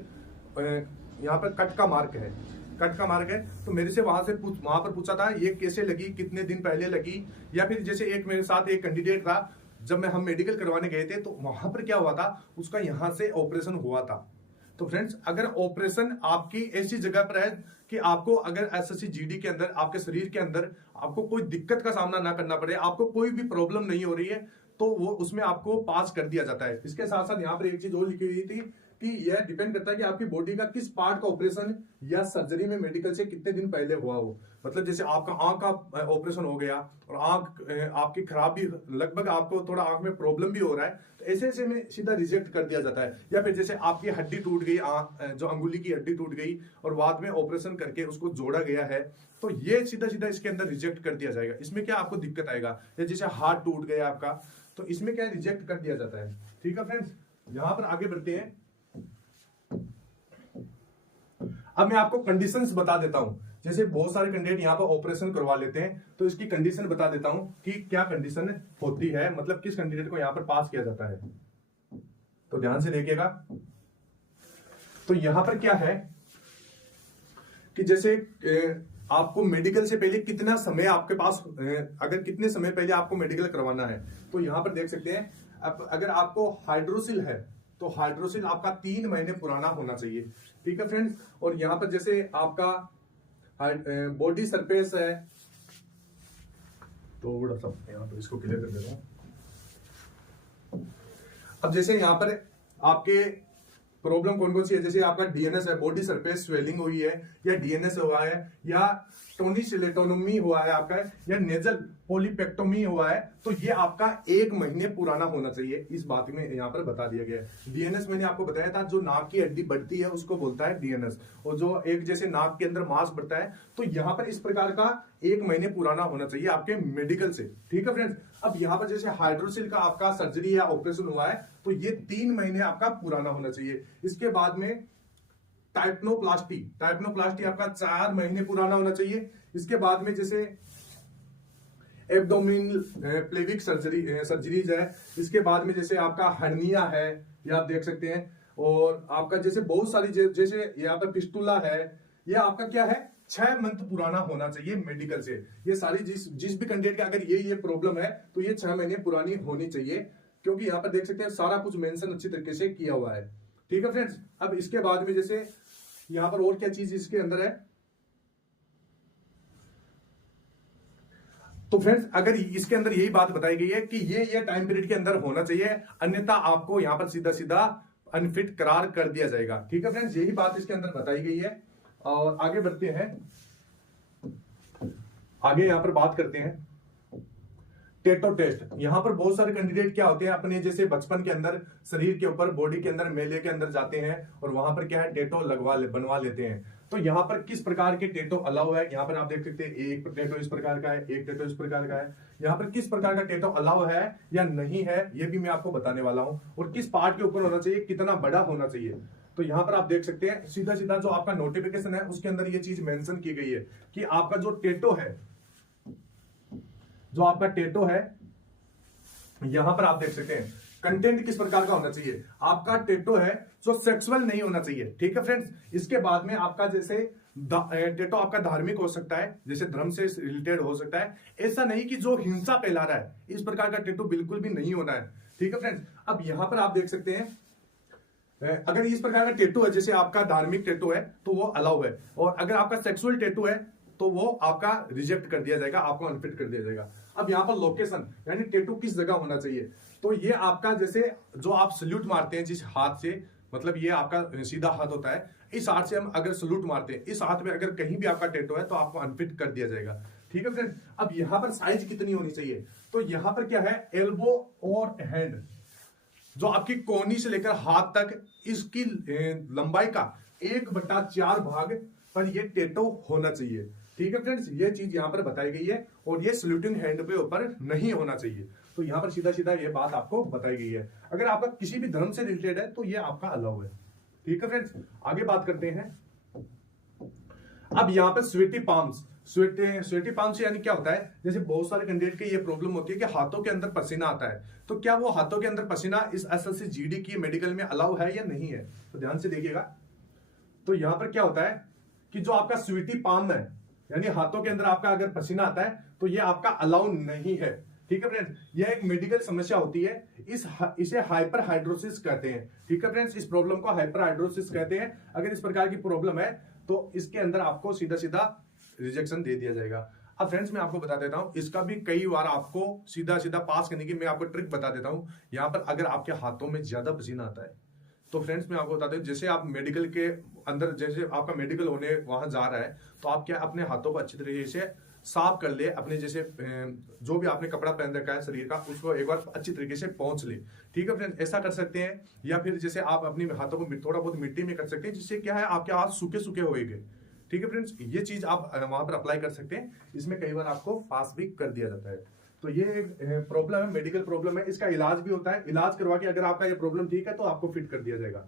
यहाँ पर कट का मार्क है, तो मेरे से वहां पर पूछा था ये कैसे लगी, कितने दिन पहले लगी। या फिर जैसे एक मेरे साथ एक कैंडिडेट था, जब हम मेडिकल करवाने गए थे तो वहां पर क्या हुआ था, उसका यहाँ से ऑपरेशन हुआ था। तो फ्रेंड्स, अगर ऑपरेशन आपकी ऐसी जगह पर है कि आपको अगर एसएससी जीडी के अंदर आपके शरीर के अंदर आपको कोई दिक्कत का सामना ना करना पड़े, आपको कोई भी प्रॉब्लम नहीं हो रही है, तो वो उसमें आपको पास कर दिया जाता है। इसके साथ साथ यहाँ पर एक चीज और लिखी हुई थी कि यह डिपेंड करता है कि आपकी बॉडी का किस पार्ट का ऑपरेशन या सर्जरी में मेडिकल से कितने दिन पहले हुआ हो। मतलब जैसे आपका आंख का ऑपरेशन हो गया और आंख आपकी खराब भी, लगभग आपको थोड़ा आंख में प्रॉब्लम भी हो रहा है, तो ऐसे में सीधा रिजेक्ट कर दिया जाता है। या फिर जैसे आपकी हड्डी टूट गई, जो अंगुली की हड्डी टूट गई और बाद में ऑपरेशन करके उसको जोड़ा गया है, तो ये सीधा इसके अंदर रिजेक्ट कर दिया जाएगा। इसमें क्या आपको दिक्कत आएगा, या जैसे हाथ टूट गया आपका, तो इसमें क्या रिजेक्ट कर दिया जाता है। ठीक है फ्रेंड्स, यहां पर आगे बढ़ते हैं। अब मैं आपको कंडीशंस बता देता हूं। जैसे बहुत सारे कैंडिडेट यहाँ पर ऑपरेशन करवा लेते हैं, तो इसकी कंडीशन बता देता हूं कि क्या कंडीशन होती है, मतलब किस कैंडिडेट को यहाँ पर पास किया जाता है। तो ध्यान से देखिएगा। तो यहां पर क्या है कि जैसे आपको मेडिकल से पहले कितना समय आपके पास, अगर कितने समय पहले आपको मेडिकल करवाना है, तो यहां पर देख सकते हैं। अगर आपको हाइड्रोसिल है तो हाइड्रोसिल आपका 3 महीने पुराना होना चाहिए। ठीक है फ्रेंड्स। और यहां पर जैसे आपका बॉडी सरफेस है, तो बड़ा सा यहां पर इसको क्लियर कर देता हूं। अब जैसे यहां पर आपके प्रॉब्लम कौन कौन सी है, जैसे आपका डीएनएस है, बॉडी सरफेस स्वेलिंग हुई है, या डीएनएस हुआ है, या टोनिसिलेटोनोमी हुआ है आपका, या नेजल पोलिपेक्टोमी हुआ है तो ये आपका 1 महीने पुराना होना चाहिए। इस बात में यहाँ पर बता दिया गया है। डीएनएस मैंने आपको बताया था, जो नाक की हड्डी बढ़ती है उसको बोलता है डीएनएस, और जो एक जैसे नाक के अंदर मांस बढ़ता है, तो यहाँ पर इस प्रकार का 1 महीने पुराना होना चाहिए आपके मेडिकल से। ठीक है फ्रेंड्स, अब यहाँ पर जैसे हाइड्रोसिल का आपका सर्जरी या ऑपरेशन हुआ है तो ये 3 महीने आपका पुराना होना चाहिए। इसके बाद में टाइपनोप्लास्टी आपका 4 महीने पुराना होना चाहिए। इसके बाद में जैसे एब्डोमिनल प्लेविक सर्जरीज है, इसके बाद में जैसे आपका हर्निया है, ये आप देख सकते हैं, और आपका जैसे बहुत सारी जैसे यहाँ पर फिस्टुला है, ये आपका क्या है 6 मंथ पुराना होना चाहिए मेडिकल से। ये सारी जिस भी कैंडिडेट का अगर ये प्रॉब्लम है तो ये 6 महीने पुरानी होनी चाहिए, क्योंकि यहाँ पर देख सकते हैं सारा कुछ मेंशन अच्छी तरीके से किया हुआ है। ठीक है फ्रेंड्स, अब इसके बाद में जैसे यहाँ पर और क्या चीज इसके अंदर है, तो फ्रेंड्स अगर इसके अंदर यही बात बताई गई है कि ये टाइम पीरियड के अंदर होना चाहिए, अन्यथा आपको यहां पर सीधा सीधा अनफिट करार कर दिया जाएगा। ठीक है फ्रेंड्स, यही बात इसके अंदर बताई गई है। और आगे बढ़ते हैं, आगे यहां पर बात करते हैं टेटो टेस्ट। यहां पर बहुत सारे कैंडिडेट क्या होते हैं, अपने जैसे बचपन के अंदर शरीर के ऊपर बॉडी के अंदर मेले के अंदर जाते हैं और वहां पर क्या है टेटो बनवा लेते हैं। तो यहाँ पर किस प्रकार के टेटो अलाउ है, यहाँ पर आप देख सकते हैं एक टेटो इस प्रकार का है, एक टेटो इस प्रकार का है। यहाँ पर किस प्रकार का टेटो अलाउ है या नहीं है ये भी मैं आपको बताने वाला हूं, और किस पार्ट के ऊपर होना चाहिए, कितना बड़ा होना चाहिए। तो यहाँ पर आप देख सकते हैं सीधा सीधा जो आपका नोटिफिकेशन है उसके अंदर ये चीज मेंशन की गई है कि आपका जो टेटो है, जो आपका टेटो है, यहां पर आप देख सकते हैं कंटेंट किस प्रकार का होना चाहिए। आपका टेटो है जो सेक्सुअल नहीं होना चाहिए। ठीक है फ्रेंड्स, इसके बाद में आपका जैसे टेटो आपका धार्मिक हो सकता है, जैसे धर्म से रिलेटेड हो सकता है, ऐसा नहीं कि जो हिंसा फैला रहा है, इस प्रकार का टेटो बिल्कुल भी नहीं होना है। ठीक है फ्रेंड्स, अब यहां पर आप देख सकते हैं अगर इस प्रकार का टेटू है, जैसे आपका धार्मिक टेटू है तो वो अलाउ है, और अगर आपका सेक्सुअल टेटू है तो वो आपका रिजेक्ट कर दिया जाएगा, आपको अनफिट कर दिया जाएगा। अब यहाँ पर लोकेशन यानी टेटू किस जगह होना चाहिए, तो ये आपका जैसे जो आप सल्यूट मारते हैं जिस हाथ से, मतलब ये आपका सीधा हाथ होता है, इस हाथ से हम अगर सल्यूट मारते हैं, इस हाथ में अगर कहीं भी आपका टेटू है तो आपको अनफिट कर दिया जाएगा। ठीक है फ्रेंड, अब यहाँ पर साइज कितनी होनी चाहिए, तो यहाँ पर क्या है एल्बो और हैंड, जो आपकी कोहनी से लेकर हाथ तक इसकी लंबाई का 1/4 भाग पर ये टेटो होना चाहिए। ठीक है फ्रेंड्स, ये चीज यहाँ पर बताई गई है, और ये सल्यूटिंग हैंड पे ऊपर नहीं होना चाहिए। तो यहाँ पर सीधा सीधा ये बात आपको बताई गई है। अगर आपका किसी भी धर्म से रिलेटेड है तो ये आपका अलाउ है। ठीक है फ्रेंड्स, आगे बात करते हैं। अब यहाँ पर स्वेटी पाम्स, स्वेटी पाम्स यानी क्या होता है, जैसे बहुत सारे कैंडिडेट के ये प्रॉब्लम होती है कि हाथों के अंदर पसीना आता है, तो क्या वो हाथों के अंदर पसीना इस एसएससी जीडी की मेडिकल में अलाउ है या नहीं है, तो ध्यान से देखिएगा। तो यहाँ पर क्या होता है कि जो आपका स्वीटी पाम है, यानी हाथों के अंदर आपका अगर पसीना आता है तो ये आपका अलाउ नहीं है। ठीक है फ्रेंड्स, यह एक मेडिकल समस्या होती है, इसे हाइपर हाइड्रोसिस कहते हैं। ठीक है फ्रेंड्स, इस प्रॉब्लम को हाइपर हाइड्रोसिस कहते हैं। अगर इस प्रकार की प्रॉब्लम है तो इसके अंदर आपको सीधा सीधा रिजेक्शन दे दिया जाएगा। अब फ्रेंड्स मैं आपको बता देता हूं, इसका भी कई बार आपको सीधा सीधा पास करने की मैं आपको ट्रिक बता देता हूं। यहाँ पर अगर आपके हाथों में ज्यादा पसीना आता है तो फ्रेंड्स मैं आपको बताता हूँ, जैसे आप मेडिकल के अंदर, जैसे आपका मेडिकल होने वहां जा रहा है, तो आप क्या अपने हाथों को अच्छी तरीके से साफ कर ले, अपने जैसे जो भी आपने कपड़ा पहन रखा है शरीर का उसको एक बार अच्छी तरीके से पोंछ ले। ठीक है फ्रेंड्स, ऐसा कर सकते हैं, या फिर जैसे आप अपने हाथों को थोड़ा बहुत मिट्टी में कर सकते हैं, जिससे क्या है आपके हाथ सूखे सूखे होंगे। ठीक है फ्रेंड्स, ये चीज आप वहां पर अप्लाई कर सकते हैं, इसमें कई बार आपको पास भी कर दिया जाता है। तो ये एक प्रॉब्लम है, मेडिकल प्रॉब्लम है, इसका इलाज भी होता है, इलाज करवा के अगर आपका ये प्रॉब्लम ठीक है तो आपको फिट कर दिया जाएगा।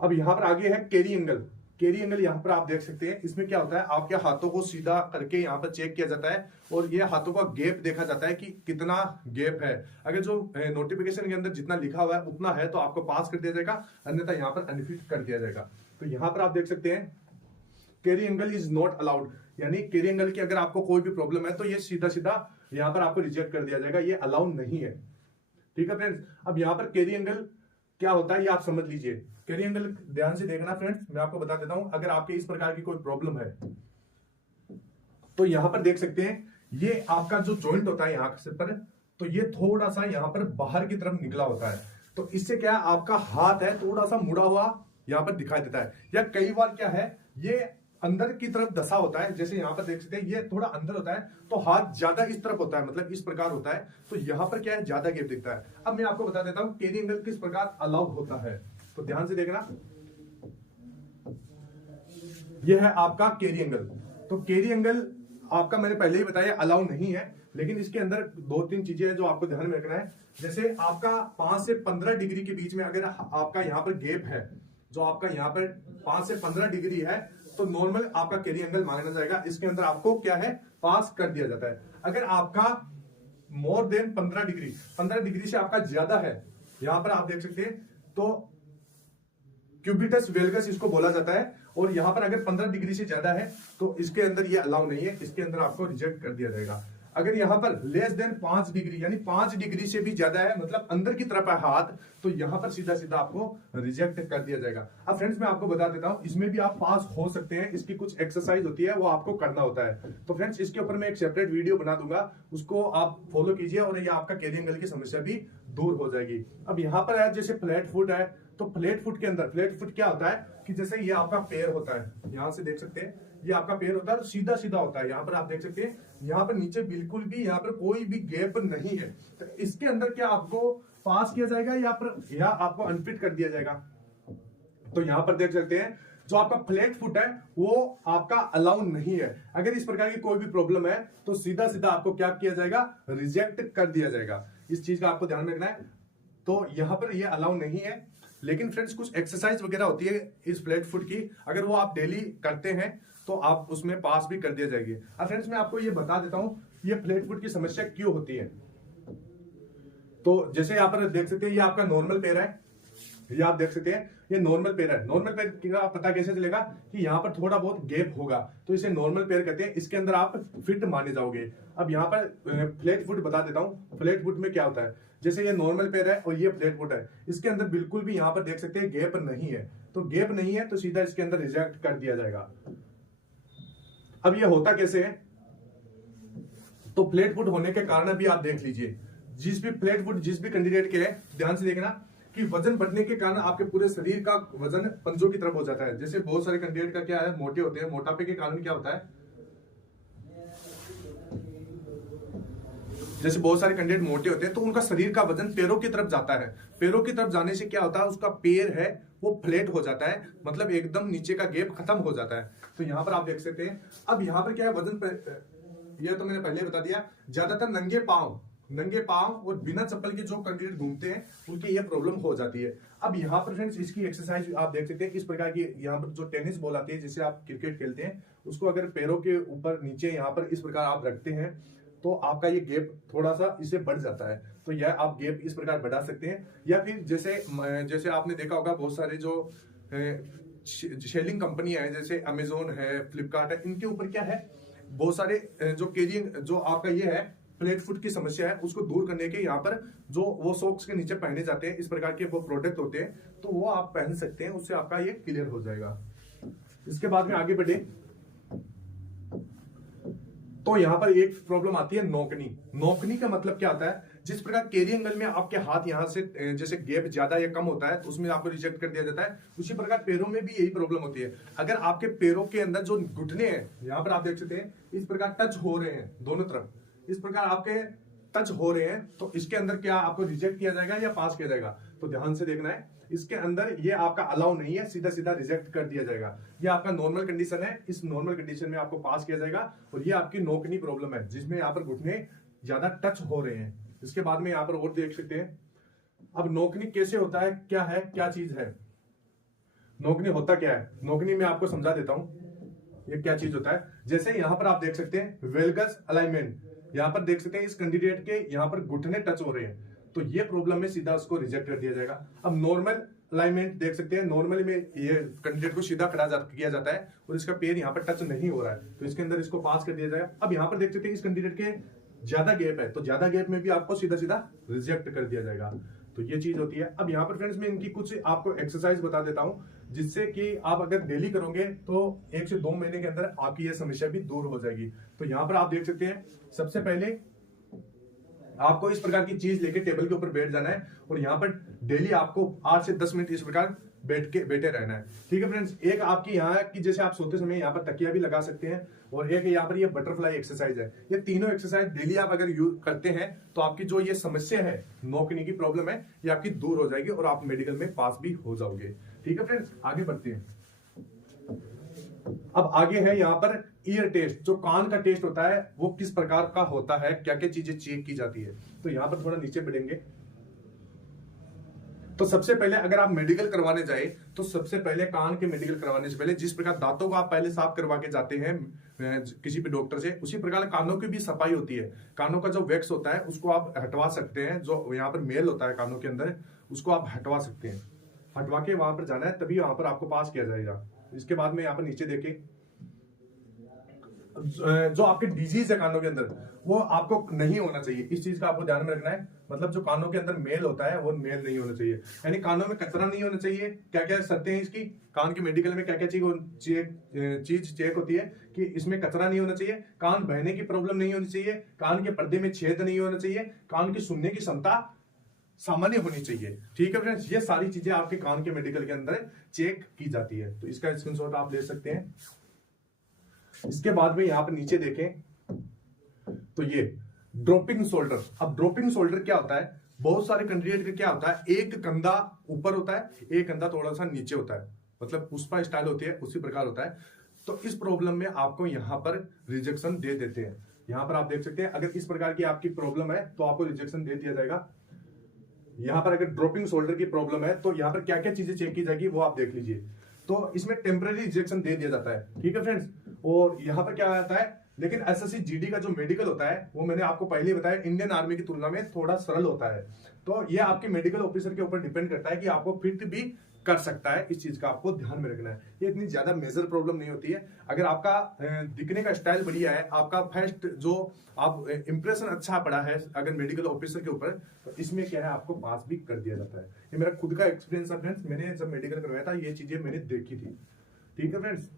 अब यहाँ पर आगे है कैरी एंगल। कैरी एंगल यहाँ पर आप देख सकते हैं, इसमें क्या होता है आपके हाथों को सीधा करके यहाँ पर चेक किया जाता है, और ये हाथों का गैप देखा जाता है कि कितना गैप है। अगर जो नोटिफिकेशन के अंदर जितना लिखा हुआ है उतना है तो आपको पास कर दिया जाएगा, अन्यथा यहाँ पर अनफिट कर दिया जाएगा। तो यहाँ पर आप देख सकते हैं carry angle is not allowed, यानी कैरी एंगल की अगर आपको कोई भी प्रॉब्लम है तो ये सीधा सीधा यहाँ पर आपको रिजेक्ट कर दिया जाएगा, ये अलाउ नहीं है। ठीक है फ्रेंड्स, अब यहाँ पर कैरी एंगल क्या होता है ये आप समझ लीजिए। कैरी एंगल ध्यान से देखना फ्रेंड्स, मैं आपको बता देता हूं, अगर आपके इस प्रकार की कोई प्रॉब्लम है तो यहां पर देख सकते हैं ये आपका जो जॉइंट होता है यहाँ से पर, तो ये थोड़ा सा यहाँ पर बाहर की तरफ निकला होता है, तो इससे क्या आपका हाथ है थोड़ा सा मुड़ा हुआ यहाँ पर दिखाई देता है, या कई बार क्या है ये अंदर की तरफ दसा होता है, जैसे यहाँ पर देख सकते हैं ये थोड़ा अंदर होता है, तो हाथ ज्यादा इस तरफ होता है, मतलब इस प्रकार होता है, तो यहाँ पर क्या है, ज्यादा गैप दिखता है। अब मैं आपको बता देता हूँ कैरी एंगल किस प्रकार अलाउ होता है, तो ध्यान से देखना। यह है आपका कैरी एंगल। तो कैरी एंगल आपका मैंने पहले ही बताया अलाउ नहीं है, लेकिन इसके अंदर 2-3 चीजें हैं जो आपको ध्यान में रखना है। जैसे आपका 5 से 15 डिग्री के बीच में अगर आपका यहाँ पर गैप है, जो आपका यहाँ पर 5 से 15 डिग्री है, तो नॉर्मल आपका कैरी एंगल माना जाएगा। इसके अंदर आपको क्या है, पास कर दिया जाता है। अगर आपका मोर देन 15 डिग्री से आपका ज्यादा है, यहां पर आप देख सकते हैं, तो क्यूबिटस वेल्गस इसको बोला जाता है, और यहां पर अगर 15 डिग्री से ज्यादा है तो इसके अंदर ये अलाउ नहीं है, इसके अंदर आपको रिजेक्ट कर दिया जाएगा। अगर यहां पर लेस देन 5 डिग्री यानी 5 डिग्री से भी ज्यादा है, मतलब अंदर की तरफ है हाथ, तो यहां पर सीधा सीधा आपको रिजेक्ट कर दिया जाएगा। अब फ्रेंड्स मैं आपको बता देता हूं, इसमें भी आप पास हो सकते हैं, इसकी कुछ एक्सरसाइज होती है वो आपको करना होता है। तो फ्रेंड्स इसके ऊपर मैं एक सेपरेट वीडियो बना दूंगा, उसको आप फॉलो कीजिए और ये आपका कैरी एंगल की समस्या भी दूर हो जाएगी। अब यहाँ पर है जैसे फ्लैट फुट है, तो फ्लैट फुट के अंदर फ्लैट फुट क्या होता है कि जैसे ये आपका पैर होता है, यहां से देख सकते हैं ये आपका पैर होता है, सीधा सीधा होता है। यहाँ पर आप देख सकते हैं यहाँ पर नीचे बिल्कुल भी यहाँ पर कोई भी गैप नहीं है, तो इसके अंदर क्या आपको पास किया जाएगा या आपको अनफिट कर दिया जाएगा। तो यहाँ पर देख सकते हैं जो आपका फ्लैट फुट है वो आपका अलाउ नहीं है। अगर इस प्रकार की कोई भी प्रॉब्लम है तो सीधा सीधा आपको क्या किया जाएगा, रिजेक्ट कर दिया जाएगा। इस चीज का आपको ध्यान में रखना है। तो यहाँ पर ये अलाउ नहीं है, लेकिन फ्रेंड्स कुछ एक्सरसाइज वगैरह होती है इस फ्लैट फुट की, अगर वो आप डेली करते हैं तो आप उसमें पास भी कर दिया जाएगी। अब फ्रेंड्स मैं आपको ये बता देता हूं ये फ्लैट फुट की समस्या क्यों होती है। तो जैसे यहाँ पर देख सकते हैं ये आपका नॉर्मल पैर है, ये आप देख सकते हैं ये नॉर्मल पैर है। नॉर्मल पैर का पता कैसे चलेगा कि यहाँ पर थोड़ा बहुत गैप होगा, तो इसे नॉर्मल पैर कहते हैं, इसके अंदर आप फिट माने जाओगे। अब यहाँ पर फ्लैट फुट बता देता हूँ, फ्लैट फुट में क्या होता है, जैसे ये नॉर्मल पैर है और ये फ्लैट फुट है, इसके अंदर बिल्कुल भी यहाँ पर देख सकते हैं गैप नहीं है, तो गैप नहीं है तो सीधा इसके अंदर रिजेक्ट कर दिया जाएगा। अब ये होता कैसे है, तो फ्लैट फुट होने के कारण भी आप देख लीजिए, जिस भी फ्लैट फुट जिस भी कैंडिडेट के है, ध्यान से देखना कि वजन बढ़ने के कारण आपके पूरे शरीर का वजन पंजों की तरफ हो जाता है। जैसे बहुत सारे कैंडिडेट का क्या है, मोटे होते हैं, मोटापे के कारण क्या होता है, जैसे बहुत सारे कैंडिडेट मोटे होते हैं तो उनका शरीर का वजन पैरों की तरफ जाता है। पैरों की तरफ जाने से क्या होता है, उसका पैर है वो फ्लैट हो जाता है, मतलब एकदम नीचे का गैप खत्म हो जाता है। तो यहाँ पर आप देख सकते हैं। अब यहाँ पर क्या है, वजन यह तो मैंने पहले बता दिया, ज्यादातर नंगे पांव और बिना चप्पल के जो कैंडिडेट घूमते हैं उनकी यह प्रॉब्लम हो जाती है। अब यहाँ पर फ्रेंड्स इसकी एक्सरसाइज आप देख सकते हैं, इस प्रकार की यहाँ पर जो टेनिस बॉल आती है जिससे आप क्रिकेट खेलते हैं, उसको अगर पैरों के ऊपर नीचे यहाँ पर इस प्रकार आप रखते हैं तो आपका ये गैप थोड़ा सा इससे बढ़ जाता है। तो यह आप गैप इस प्रकार बढ़ा सकते हैं। या फिर जैसे आपने देखा होगा बहुत सारे जो शेलिंग कंपनी है, जैसे अमेजोन है, फ्लिपकार्ट है, इनके ऊपर क्या है, बहुत सारे जो कैरिंग जो आपका ये है फ्लैट फुट की समस्या है उसको दूर करने के यहाँ पर जो वो सॉक्स के नीचे पहने जाते हैं, इस प्रकार के वो प्रोडक्ट होते हैं, तो वो आप पहन सकते हैं, उससे आपका ये क्लियर हो जाएगा। इसके बाद में आगे बढ़े तो यहाँ पर एक प्रॉब्लम आती है नोकनी का मतलब क्या होता है, जिस प्रकार कैरी एंगल में आपके हाथ यहाँ से जैसे गैप ज्यादा या कम होता है तो उसमें आपको रिजेक्ट कर दिया जाता है, उसी प्रकार पैरों में भी यही प्रॉब्लम होती है। अगर आपके पैरों के अंदर जो घुटने हैं यहाँ पर आप देख सकते हैं इस प्रकार टच हो रहे हैं, दोनों तरफ इस प्रकार आपके टच हो रहे हैं, तो इसके अंदर क्या आपको रिजेक्ट किया जाएगा या पास किया जाएगा। तो ध्यान से देखना है, इसके अंदर ये आपका अलाउ नहीं है, सीधा सीधा रिजेक्ट कर दिया जाएगा। ये आपका नॉर्मल कंडीशन है, इस नॉर्मल कंडीशन में आपको पास किया जाएगा। और ये आपकी नोकनी प्रॉब्लम है जिसमें यहाँ पर घुटने ज्यादा टच हो रहे हैं। इसके बाद में यहाँ पर और देख सकते हैं। अब नोकनी कैसे होता है, क्या चीज है नोकनी, होता क्या है नोकनी, मैं आपको समझा देता हूं ये क्या चीज होता है। जैसे यहाँ पर आप देख सकते हैं वेल्गस अलाइनमेंट, यहाँ पर देख सकते हैं इस कैंडिडेट के यहाँ पर घुटने टच हो रहे हैं, तो ये प्रॉब्लम में सीधा उसको रिजेक्ट कर दिया जाएगा। अब नॉर्मल अलाइनमेंट देख सकते हैं, नॉर्मली में ये कैंडिडेट को सीधा खड़ा किया जाता है और इसका पैर यहाँ पर टच नहीं हो रहा है, तो इसके अंदर इसको पास कर दिया जाएगा। अब यहाँ पर देख सकते हैं इस कैंडिडेट के ज्यादा गैप है, तो ज्यादा गैप में भी आपको सीधा सीधा रिजेक्ट कर दिया जाएगा। तो ये चीज होती है। अब यहाँ पर फ्रेंड्स मैं इनकी कुछ आपको एक्सरसाइज बता देता हूँ, जिससे कि आप अगर डेली करोगे तो 1 से 2 महीने के अंदर आपकी ये समस्या भी दूर हो जाएगी। तो यहाँ पर आप देख सकते हैं, सबसे पहले आपको इस प्रकार की चीज लेके टेबल के ऊपर बैठ जाना है और यहाँ पर डेली आपको 8 से 10 मिनट इस प्रकार बैठे रहना है। ठीक है फ्रेंड्स, एक आपकी यहाँ की जैसे आप सोते समय यहाँ पर तकिया भी लगा सकते हैं, और एक यहाँ पर ये बटरफ्लाई एक्सरसाइज है। ये तीनों एक्सरसाइज डेली आप अगर यूज करते हैं तो आपकी जो ये समस्या है, नोकनी की प्रॉब्लम है, ये आपकी दूर हो जाएगी और आप मेडिकल में पास भी हो जाओगे। ठीक है फ्रेंड्स, आगे बढ़ते हैं। अब आगे है यहाँ पर ईयर टेस्ट, जो कान का टेस्ट होता है वो किस प्रकार का होता है, क्या क्या चीजें चेक की जाती है। तो यहाँ पर थोड़ा नीचे बढ़ेंगे तो सबसे पहले अगर आप मेडिकल करवाने जाए तो सबसे पहले कान के मेडिकल करवाने से पहले जिस प्रकार दांतों को आप पहले साफ करवा के जाते हैं किसी भी डॉक्टर से, उसी प्रकार कानों की भी सफाई होती है। कानों का जो वैक्स होता है उसको आप हटवा सकते हैं, जो यहाँ पर मेल होता है कानों के अंदर उसको आप हटवा सकते हैं। हटवा के वहां पर जाना है, तभी वहां पर आपको पास किया जाएगा। इसके बाद में यहाँ पर नीचे देखें, जो आपके डिजीज है कानों के अंदर वो आपको नहीं होना चाहिए। इस चीज का आपको ध्यान में रखना है। मतलब जो कानों के अंदर मेल होता है वो मेल नहीं होना चाहिए, यानी कानों में कचरा नहीं होना चाहिए। क्या क्या शर्तें हैं इसकी, कान के मेडिकल में क्या क्या चीज चेक होती है कि इसमें कचरा नहीं होना चाहिए, कान बहने की प्रॉब्लम नहीं होनी चाहिए, कान के पर्दे में छेद नहीं होना चाहिए, कान की सुनने की क्षमता सामान्य होनी चाहिए। ठीक है फ्रेंड्स, ये सारी चीजें आपके कान के मेडिकल के अंदर चेक की जाती है। तो इसका स्क्रीनशॉट आप ले सकते हैं। इसके बाद में यहां पर नीचे देखें तो ये ड्रॉपिंग शोल्डर। अब ड्रॉपिंग शोल्डर क्या होता है, बहुत सारे कैंडिडेट का क्या होता है, एक कंधा ऊपर होता है, एक कंधा थोड़ा सा नीचे होता है, मतलब पुष्पा स्टाइल होती है उसी प्रकार होता है। तो इस प्रॉब्लम में आपको यहां पर रिजेक्शन दे देते हैं। यहां पर आप देख सकते हैं, अगर इस प्रकार की आपकी प्रॉब्लम है तो आपको रिजेक्शन दे दिया जाएगा। यहां पर अगर ड्रॉपिंग शोल्डर की प्रॉब्लम है तो यहां पर क्या क्या चीजें चेक की जाएगी वो आप देख लीजिए। तो इसमें टेम्पररी रिजेक्शन दे दिया जाता है। ठीक है फ्रेंड्स, और यहां पर क्या आता है, लेकिन एसएससी जीडी का जो मेडिकल होता है वो मैंने आपको पहले ही बताया इंडियन आर्मी की तुलना में थोड़ा सरल होता है। तो ये आपके मेडिकल ऑफिसर के ऊपर डिपेंड करता है कि आपको फिट भी कर सकता है। इस चीज का आपको ध्यान में रखना है। ये इतनी ज्यादा मेजर प्रॉब्लम नहीं होती है। अगर आपका दिखने का स्टाइल बढ़िया है, आपका फर्स्ट जो आप इंप्रेशन अच्छा पड़ा है अगर मेडिकल ऑफिसर के ऊपर, तो इसमें क्या है आपको पास भी कर दिया जाता है। ये मेरा खुद का एक्सपीरियंस है फ्रेंड्स, मैंने जब मेडिकल करवाया था ये चीजें मैंने देखी थी। ठीक है फ्रेंड्स,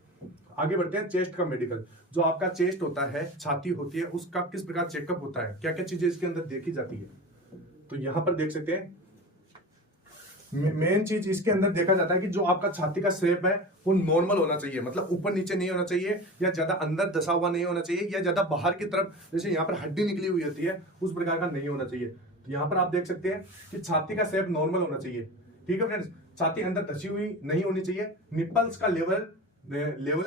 आगे बढ़ते हैं। चेस्ट का मेडिकल, जो आपका चेस्ट होता है, छाती होती है, उसका किस प्रकार चेकअप होता है, क्या क्या चीजें इसके अंदर देखी जाती है। तो यहां पर देख सकते हैं, मेन चीज इसके अंदर देखा जाता है कि जो आपका छाती का शेप है वो नॉर्मल होना चाहिए, मतलब ऊपर नीचे नहीं होना चाहिए, या ज्यादा अंदर दसा हुआ नहीं होना चाहिए, या ज्यादा बाहर की तरफ जैसे यहाँ पर हड्डी निकली हुई होती है उस प्रकार का नहीं होना चाहिए। तो यहाँ पर आप देख सकते हैं कि छाती का शेप नॉर्मल होना चाहिए। ठीक है फ्रेंड्स, छाती अंदर धसी हुई नहीं होनी चाहिए, निप्पल्स का लेवल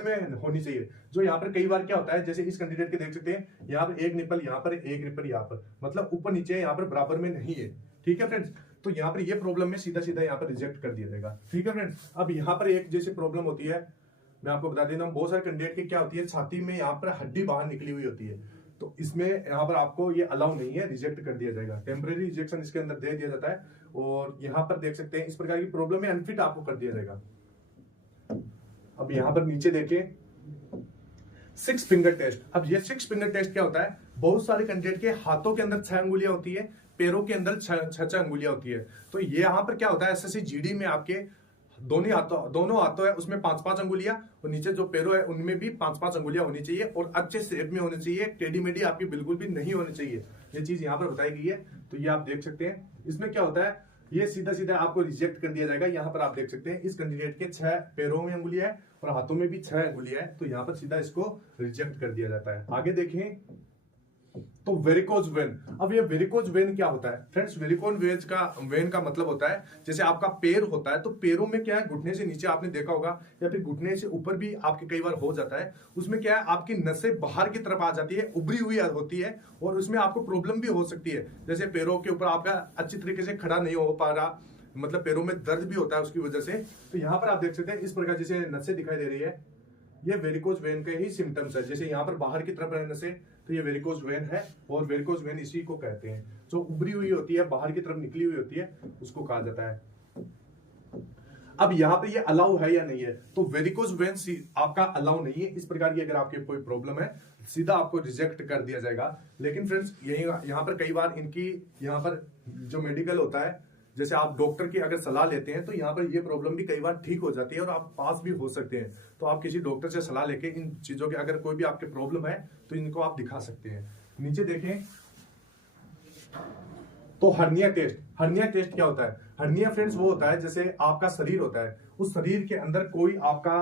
में होनी चाहिए। जो यहाँ पर कई बार क्या होता है, जैसे इस कैंडिडेट के देख सकते हैं, यहाँ पर एक निप्पल, यहाँ पर एक निप्पल, यहाँ पर मतलब ऊपर नीचे यहाँ पर बराबर में नहीं है। ठीक है फ्रेंड्स, तो यहाँ पर ये प्रॉब्लम में सीधा सीधा यहाँ पर रिजेक्ट कर दिया जाएगा। ठीक है फ्रेंड्स, अब यहाँ पर एक जैसे प्रॉब्लम होती है, मैं आपको बता देता हूँ, बहुत सारे कैंडिडेट की क्या होती है, छाती में यहाँ पर हड्डी बाहर निकली हुई होती है। तो इसमें यहाँ पर आपको ये अलाउ नहीं है, रिजेक्ट कर दिया जाएगा। टेम्परेरी रिजेक्शन इसके अंदर दे दिया जाता है। और यहाँ पर देख सकते हैं इस प्रकार की प्रॉब्लम में अनफिट आपको कर दिया जाएगा। अब यहाँ पर नीचे देखिए 6 फिंगर टेस्ट। अब ये 6 फिंगर टेस्ट क्या होता है, बहुत सारे कैंडिडेट के हाथों के अंदर 6 अंगुलियां होती है, पैरों के अंदर 6 अंगुलियां होती है। तो ये यहाँ पर क्या होता है, एसएससी जीडी में आपके दोनों हाथों है उसमें 5-5 अंगुलियां, और नीचे जो पैरों है उनमें भी 5-5 अंगुलियां होनी चाहिए, और अच्छे शेप में होनी चाहिए, टेढ़ी मेढ़ी आपकी बिल्कुल भी नहीं होनी चाहिए। ये चीज यहाँ पर बताई गई है। तो ये आप देख सकते हैं, इसमें क्या होता है, ये सीधा सीधा आपको रिजेक्ट कर दिया जाएगा। यहाँ पर आप देख सकते हैं इस कैंडिडेट के 6 पैरों में अंगुलियां है और हाथों में भी 6 अंगुलियां है, तो यहाँ पर सीधा इसको रिजेक्ट कर दिया जाता है। आगे देखें तो वेरिकोज वेन। अब ये वेरिकोज वेन क्या होता है फ्रेंड्स, वेरिकोज वेन का मतलब होता है जैसे आपका पैर होता है, तो पैरों में क्या है, घुटने से नीचे आपने देखा होगा, या फिर घुटने से ऊपर भी आपके कई बार हो जाता है। उसमें क्या है, आपकी नसें बाहर की तरफ आ जाती है, उभरी हुई होती है, और उसमें आपको प्रॉब्लम भी हो सकती है। जैसे पैरों के ऊपर आपका अच्छी तरीके से खड़ा नहीं हो पा रहा, मतलब पैरों में दर्द भी होता है उसकी वजह से। तो यहाँ पर आप देख सकते हैं इस प्रकार जैसे नसें दिखाई दे रही है, ये वेरिकोज वेन के ही सिम्टम्स है। जैसे यहाँ पर बाहर की तरफ रहने से, तो ये वेरिकोज वेन है, और वेरिकोज वेन इसी को कहते हैं। जो उभरी हुई होती है, बाहर की तरफ निकली हुई होती है, उसको कहा जाता है। अब यहाँ पे ये अलाउ है या नहीं है, तो वेरिकोज वेन आपका अलाउ नहीं है। इस प्रकार की अगर आपके कोई प्रॉब्लम है, सीधा आपको रिजेक्ट कर दिया जाएगा। लेकिन फ्रेंड्स यहाँ पर कई बार इनकी यहाँ पर जो मेडिकल होता है, जैसे आप डॉक्टर की अगर सलाह लेते हैं, तो यहाँ पर ये प्रॉब्लम भी कई बार ठीक हो जाती है और आप पास भी हो सकते हैं। तो आप किसी डॉक्टर से सलाह लेके इन चीजों के अगर कोई भी आपके प्रॉब्लम है तो इनको आप दिखा सकते हैं। नीचे देखें तो हर्निया टेस्ट क्या होता है? हर्निया फ्रेंड्स वो होता है जैसे आपका शरीर होता है, उस शरीर के अंदर कोई आपका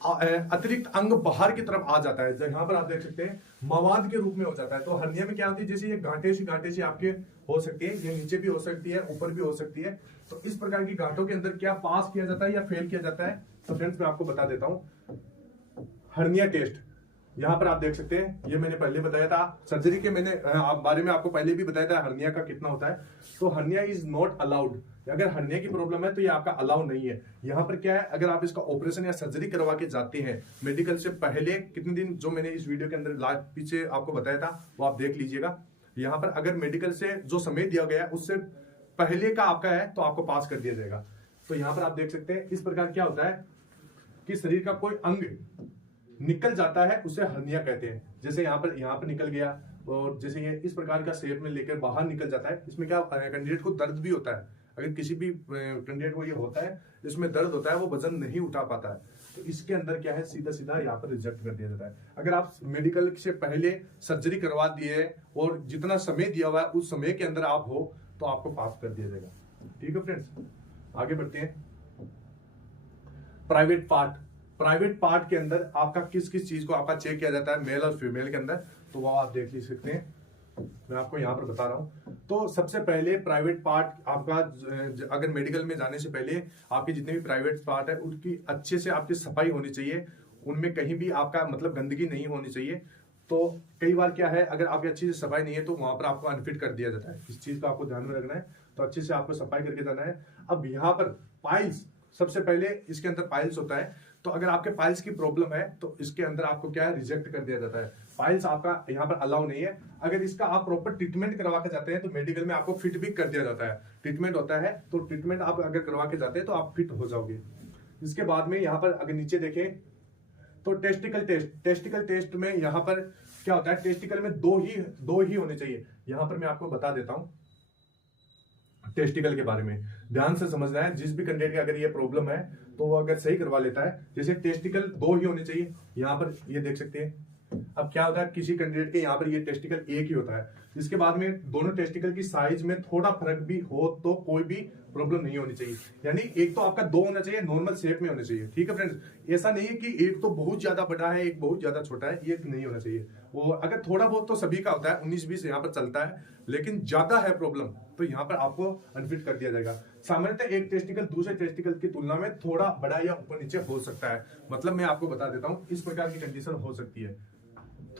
अतिरिक्त अंग बाहर की तरफ आ जाता है, यहाँ पर आप देख सकते हैं मवाद के रूप में हो जाता है। तो हर्निया में क्या होती है, जैसे ये गांठे सी आपके हो सकती है, ये नीचे भी हो सकती है, ऊपर भी हो सकती है। तो इस प्रकार की गांठों के अंदर क्या पास किया जाता है या फेल किया जाता है? तो फ्रेंड्स मैं आपको बता देता हूं, हर्निया टेस्ट यहाँ पर आप देख सकते हैं, ये मैंने पहले बताया था सर्जरी के, मैंने बारे में आपको पहले भी बताया था हर्निया का कितना होता है। तो हर्निया इज नॉट अलाउड, अगर हर्निया की प्रॉब्लम है तो ये आपका अलाउ नहीं है। यहाँ पर क्या है, अगर आप इसका ऑपरेशन या सर्जरी करवा के जाते हैं मेडिकल से पहले कितने दिन, जो मैंने इस वीडियो के अंदर पीछे आपको बताया था वो आप देख लीजिएगा। यहाँ पर अगर मेडिकल से जो समय दिया गया है उससे पहले का आपका है तो आपको पास कर दिया जाएगा। तो यहाँ पर आप देख सकते हैं इस प्रकार क्या होता है कि शरीर का कोई अंग निकल जाता है, उसे हर्निया कहते हैं। जैसे यहाँ पर निकल गया, और जैसे ये इस प्रकार का शेप में लेकर बाहर निकल जाता है। इसमें क्या कैंडिडेट को दर्द भी होता है, अगर किसी भी कैंडिडेट को ये होता है इसमें दर्द होता है, वो वजन नहीं उठा पाता है, तो इसके अंदर क्या है सीधा यहाँ पर रिजेक्ट कर दिया जाता है। अगर आप मेडिकल से पहले सर्जरी करवा दिए और जितना समय दिया हुआ है उस समय के अंदर आप हो तो आपको पास कर दिया जाएगा। ठीक है फ्रेंड्स, आगे बढ़ते हैं। प्राइवेट पार्ट के अंदर आपका किस किस चीज को आपका चेक किया जाता है मेल और फीमेल के अंदर, तो वो आप देख सकते हैं, मैं आपको यहाँ पर बता रहा हूँ। तो सबसे पहले प्राइवेट पार्ट आपका, अगर मेडिकल में जाने से पहले आपके जितने भी प्राइवेट पार्ट है उनकी अच्छे से आपकी सफाई होनी चाहिए, उनमें कहीं भी आपका मतलब गंदगी नहीं होनी चाहिए। तो कई बार क्या है, अगर आपकी अच्छी से सफाई नहीं है तो वहां पर आपको अनफिट कर दिया जाता है। इस चीज का आपको ध्यान में रखना है, तो अच्छे से आपको सफाई करके जाना है। अब यहाँ पर पाइल्स, सबसे पहले इसके अंदर पाइल्स होता है, तो अगर आपके पाइल्स की प्रॉब्लम है तो इसके अंदर आपको क्या है, रिजेक्ट कर दिया जाता है। पाइल्स आपका यहाँ पर अलाउ नहीं है। अगर इसका आप प्रॉपर ट्रीटमेंट करवा के जाते हैं तो मेडिकल में आपको फिट भी कर दिया जाता है। ट्रीटमेंट होता है तो ट्रीटमेंट आप अगर करवा के जाते हैं तो आप फिट हो जाओगे। इसके बाद में यहाँ पर अगर नीचे देखें तो टेस्टिकल टेस्ट में यहाँ पर क्या होता है, टेस्टिकल में दो ही होने चाहिए। यहाँ पर मैं आपको बता देता हूँ टेस्टिकल के बारे में, ध्यान से समझना है। जिस भी कैंडिडेट की अगर ये प्रॉब्लम है तो वो अगर सही करवा लेता है, जैसे टेस्टिकल दो ही होने चाहिए, यहाँ पर ये देख सकते हैं। अब क्या होता है, किसी कैंडिडेट के यहाँ पर ये टेस्टिकल एक ही होता है, इसके बाद में दोनों टेस्टिकल की साइज में थोड़ा फर्क भी हो तो कोई भी प्रॉब्लम नहीं होनी चाहिए। यानी एक तो आपका दो होना चाहिए, नॉर्मल शेप में होने चाहिए। ठीक है फ्रेंड्स, ऐसा नहीं है कि एक तो बहुत ज्यादा बड़ा है एक बहुत ज्यादा छोटा है, ये नहीं होना चाहिए। वो अगर थोड़ा बहुत तो सभी का होता है, 19-20 यहाँ पर चलता है, लेकिन ज्यादा है प्रॉब्लम तो यहाँ पर आपको अनफिट कर दिया जाएगा। सामान्यतः एक टेस्टिकल दूसरे टेस्टिकल की तुलना में थोड़ा बड़ा या ऊपर नीचे हो सकता है। मतलब मैं आपको बता देता हूँ, इस प्रकार की कंडीशन हो सकती है,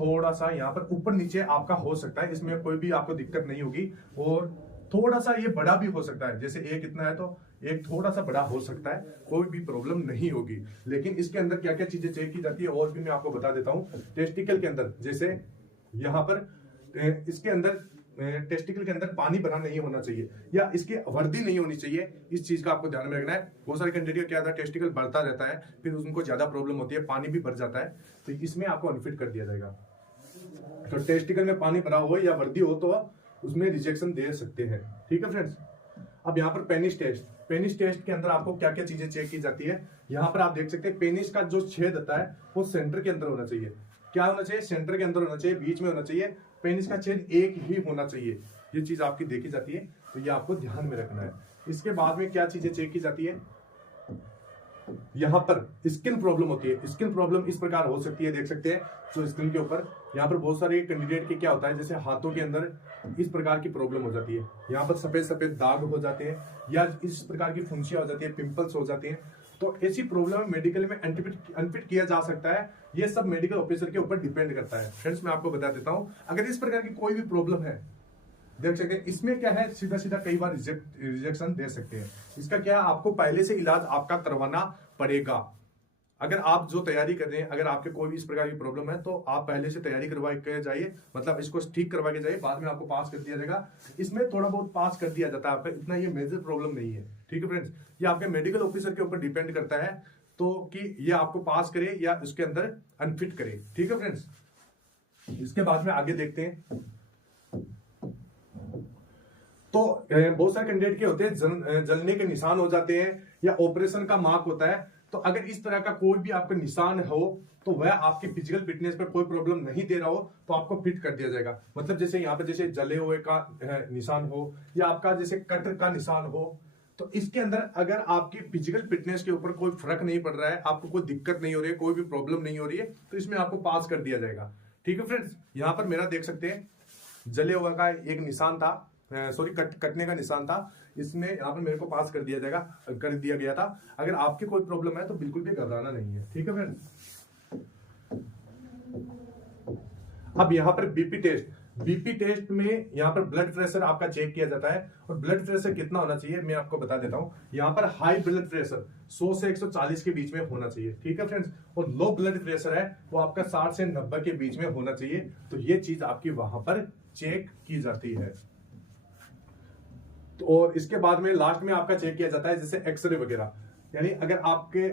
थोड़ा सा यहाँ पर ऊपर नीचे आपका हो सकता है, इसमें कोई भी आपको दिक्कत नहीं होगी। और थोड़ा सा ये बड़ा भी हो सकता है, जैसे एक इतना है तो एक थोड़ा सा बड़ा हो सकता है, कोई भी प्रॉब्लम नहीं होगी। लेकिन इसके अंदर क्या क्या चीजें चेक की जाती है और भी मैं आपको बता देता हूँ। टेस्टिकल के अंदर जैसे यहाँ पर इसके अंदर टेस्टिकल के अंदर पानी भरा नहीं होना चाहिए या इसकी वर्दी नहीं होनी चाहिए, इस चीज का आपको ध्यान में रखना है। बहुत सारे कैंडिडेट क्या था, टेस्टिकल बढ़ता रहता है, फिर उनको ज्यादा प्रॉब्लम होती है, पानी भी भर जाता है, तो इसमें आपको अनफिट कर दिया जाएगा। तो टेस्टिकल में पानी भरा हो या वर्दी हो तो उसमें रिजेक्शन दे सकते हैं। ठीक है फ्रेंड्स, अब यहाँ पर पेनिस टेस्ट के अंदर आपको क्या क्या चीजें चेक की जाती है, यहाँ पर आप देख सकते हैं। पेनिस का जो छेद होता है वो सेंटर के अंदर होना चाहिए। क्या होना चाहिए, सेंटर के अंदर होना चाहिए, बीच में होना चाहिए। पेनिस का छेद एक ही होना चाहिए, ये चीज आपकी देखी जाती है, तो ये आपको ध्यान में रखना है। इसके बाद में क्या चीजें चेक की जाती है, यहाँ पर स्किन प्रॉब्लम होती है। स्किन प्रॉब्लम इस प्रकार हो सकती है, देख सकते हैं जो स्किन के ऊपर यहाँ पर बहुत सारे कैंडिडेट के क्या होता है, जैसे हाथों के अंदर इस प्रकार की प्रॉब्लम हो जाती है, यहाँ पर सफेद सफेद दाग हो जाते हैं या इस प्रकार की फुंसियां हो जाती है, पिंपल्स हो जाते हैं। तो ऐसी प्रॉब्लम मेडिकल में अनफिट किया जा सकता है। ये सब मेडिकल ऑफिसर के ऊपर डिपेंड करता है। फ्रेंड्स मैं आपको बता देता हूँ, अगर इस प्रकार की कोई भी प्रॉब्लम है, देख सकते हैं इसमें क्या है, सीधा सीधा कई बार रिजेक्शन दे सकते हैं। इसका क्या है, आपको पहले से इलाज आपका करवाना पड़ेगा। अगर आप जो तैयारी कर रहे हैं, अगर आपके कोई भी इस प्रकार की प्रॉब्लम है तो आप पहले से तैयारी करवा के जाइए, मतलब इसको ठीक करवा के जाइए, बाद में आपको पास कर दिया जाएगा। इसमें थोड़ा बहुत पास कर दिया जाता है आपका, इतना ये मेजर प्रॉब्लम नहीं है। ठीक है फ्रेंड्स, ये आपके मेडिकल ऑफिसर के ऊपर डिपेंड करता है तो कि ये आपको पास करे या इसके अंदर अनफिट करे। ठीक है फ्रेंड्स, इसके बाद में आगे देखते हैं। तो बहुत सारे कैंडिडेट के होते हैं जलने के निशान हो जाते हैं या ऑपरेशन का मार्क होता है, तो अगर इस तरह का कोई भी आपका निशान हो तो वह आपके फिजिकल फिटनेस पर कोई प्रॉब्लम नहीं दे रहा हो तो आपको फिट कर दिया जाएगा। मतलब जैसे यहाँ पे जैसे जले हुए का निशान हो या आपका जैसे कट का निशान हो, तो इसके अंदर अगर आपकी फिजिकल फिटनेस के ऊपर कोई फर्क नहीं पड़ रहा है, आपको कोई दिक्कत नहीं हो रही है, कोई भी प्रॉब्लम नहीं हो रही है, तो इसमें आपको पास कर दिया जाएगा। ठीक है फ्रेंड्स, यहाँ पर मेरा देख सकते हैं जले हुआ का एक निशान था, सॉरी कटने का निशान था, इसमें यहाँ पर मेरे को पास कर दिया जाएगा, कर दिया गया था। अगर आपकी कोई प्रॉब्लम है तो बिल्कुल भी घबराना नहीं है। ठीक है फ्रेंड्स, अब यहाँ पर बीपी टेस्ट में यहाँ पर ब्लड प्रेशर आपका चेक किया जाता है, और ब्लड प्रेशर कितना होना चाहिए मैं आपको बता देता हूँ। यहाँ पर हाई ब्लड प्रेशर 100 से 140 के बीच में होना चाहिए। ठीक है फ्रेंड्स, और लो ब्लड प्रेशर है वो आपका 60 से 90 के बीच में होना चाहिए। तो ये चीज आपकी वहां पर चेक की जाती है। तो और इसके बाद में लास्ट में आपका चेक किया जाता है जैसे एक्सरे वगैरह, यानी अगर आपके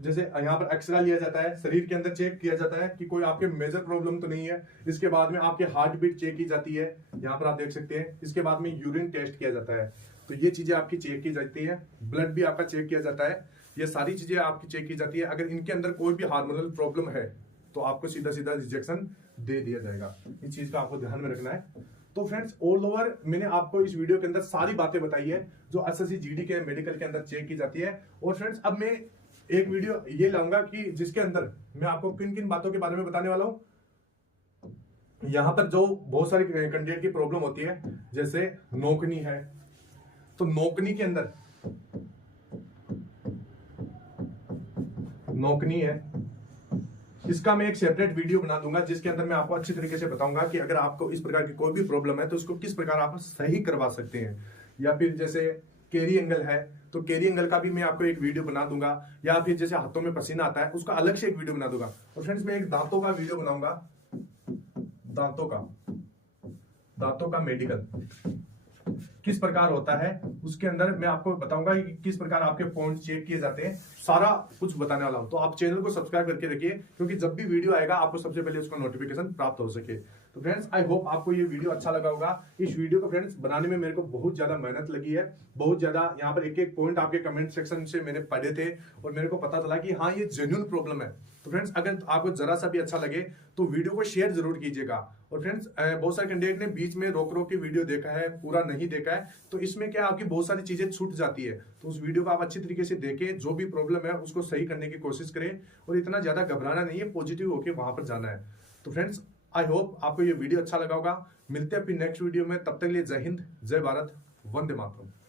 जैसे यहाँ पर एक्सरे लिया जाता है, शरीर के अंदर चेक किया जाता है कि कोई आपके मेजर प्रॉब्लम तो नहीं है। इसके बाद में आपके हार्ट बीट चेक की जाती है, यहाँ पर आप देख सकते हैं। इसके बाद में यूरिन टेस्ट किया जाता है, तो ये चीजें आपकी चेक की जाती है। ब्लड भी आपका चेक किया जाता है, ये सारी चीजें आपकी चेक की जाती है। अगर इनके अंदर कोई भी हार्मोनल प्रॉब्लम है तो आपको सीधा सीधा रिजेक्शन दे दिया जाएगा। इस चीज का आपको ध्यान में रखना है। तो फ्रेंड्स, ऑल ओवर मैंने आपको इस वीडियो के अंदर सारी बातें बताई है जो एसएससी जीडी के मेडिकल के अंदर चेक की जाती है। और फ्रेंड्स, अब मैं एक वीडियो ये लाऊंगा कि जिसके अंदर मैं आपको किन किन बातों के बारे में बताने वाला हूं। यहां पर जो बहुत सारी कैंडिडेट की प्रॉब्लम होती है, जैसे नोकनी है, तो नोकनी के अंदर नोकनी है, इसका मैं एक सेपरेट वीडियो बना दूंगा जिसके अंदर मैं आपको अच्छी तरीके से बताऊंगा कि अगर आपको इस प्रकार की कोई भी प्रॉब्लम है तो उसको किस प्रकार आप सही करवा सकते हैं। या फिर जैसे केरी एंगल है तो केरी एंगल का भी मैं आपको एक वीडियो बना दूंगा। या फिर जैसे हाथों में पसीना आता है उसका अलग से एक वीडियो बना दूंगा। और फ्रेंड्स, मैं एक दांतों का वीडियो बनाऊंगा, दांतों का मेडिकल किस प्रकार होता है, उसके अंदर मैं आपको बताऊंगा कि किस प्रकार आपके पॉइंट चेक किए जाते हैं, सारा कुछ बताने वाला हूं। तो आप चैनल को सब्सक्राइब करके रखिए, क्योंकि जब भी वीडियो आएगा आपको सबसे पहले उसका नोटिफिकेशन प्राप्त हो सके। तो फ्रेंड्स, आई होप आपको ये वीडियो अच्छा लगा होगा। इस वीडियो को फ्रेंड्स बनाने में मेरे को बहुत ज्यादा मेहनत लगी है, बहुत ज्यादा। यहाँ पर एक एक पॉइंट आपके कमेंट सेक्शन से मैंने पढ़े थे और मेरे को पता चला कि हाँ, ये जेन्युइन प्रॉब्लम है। तो फ्रेंड्स, अगर आपको जरा सा भी अच्छा लगे तो वीडियो को शेयर जरूर कीजिएगा। और फ्रेंड्स, बहुत सारे कैंडिडेट ने बीच में रोक के वीडियो देखा है, पूरा नहीं देखा है, तो इसमें क्या आपकी बहुत सारी चीजें छूट जाती है। तो उस वीडियो को आप अच्छी तरीके से देखें, जो भी प्रॉब्लम है उसको सही करने की कोशिश करें, और इतना ज्यादा घबराना नहीं है, पॉजिटिव होकर वहां पर जाना है। तो फ्रेंड्स, आई होप आपको ये वीडियो अच्छा लगा होगा। मिलते हैं अपनी नेक्स्ट वीडियो में, तब तक के लिए जय हिंद, जय भारत, वंदे मातरम।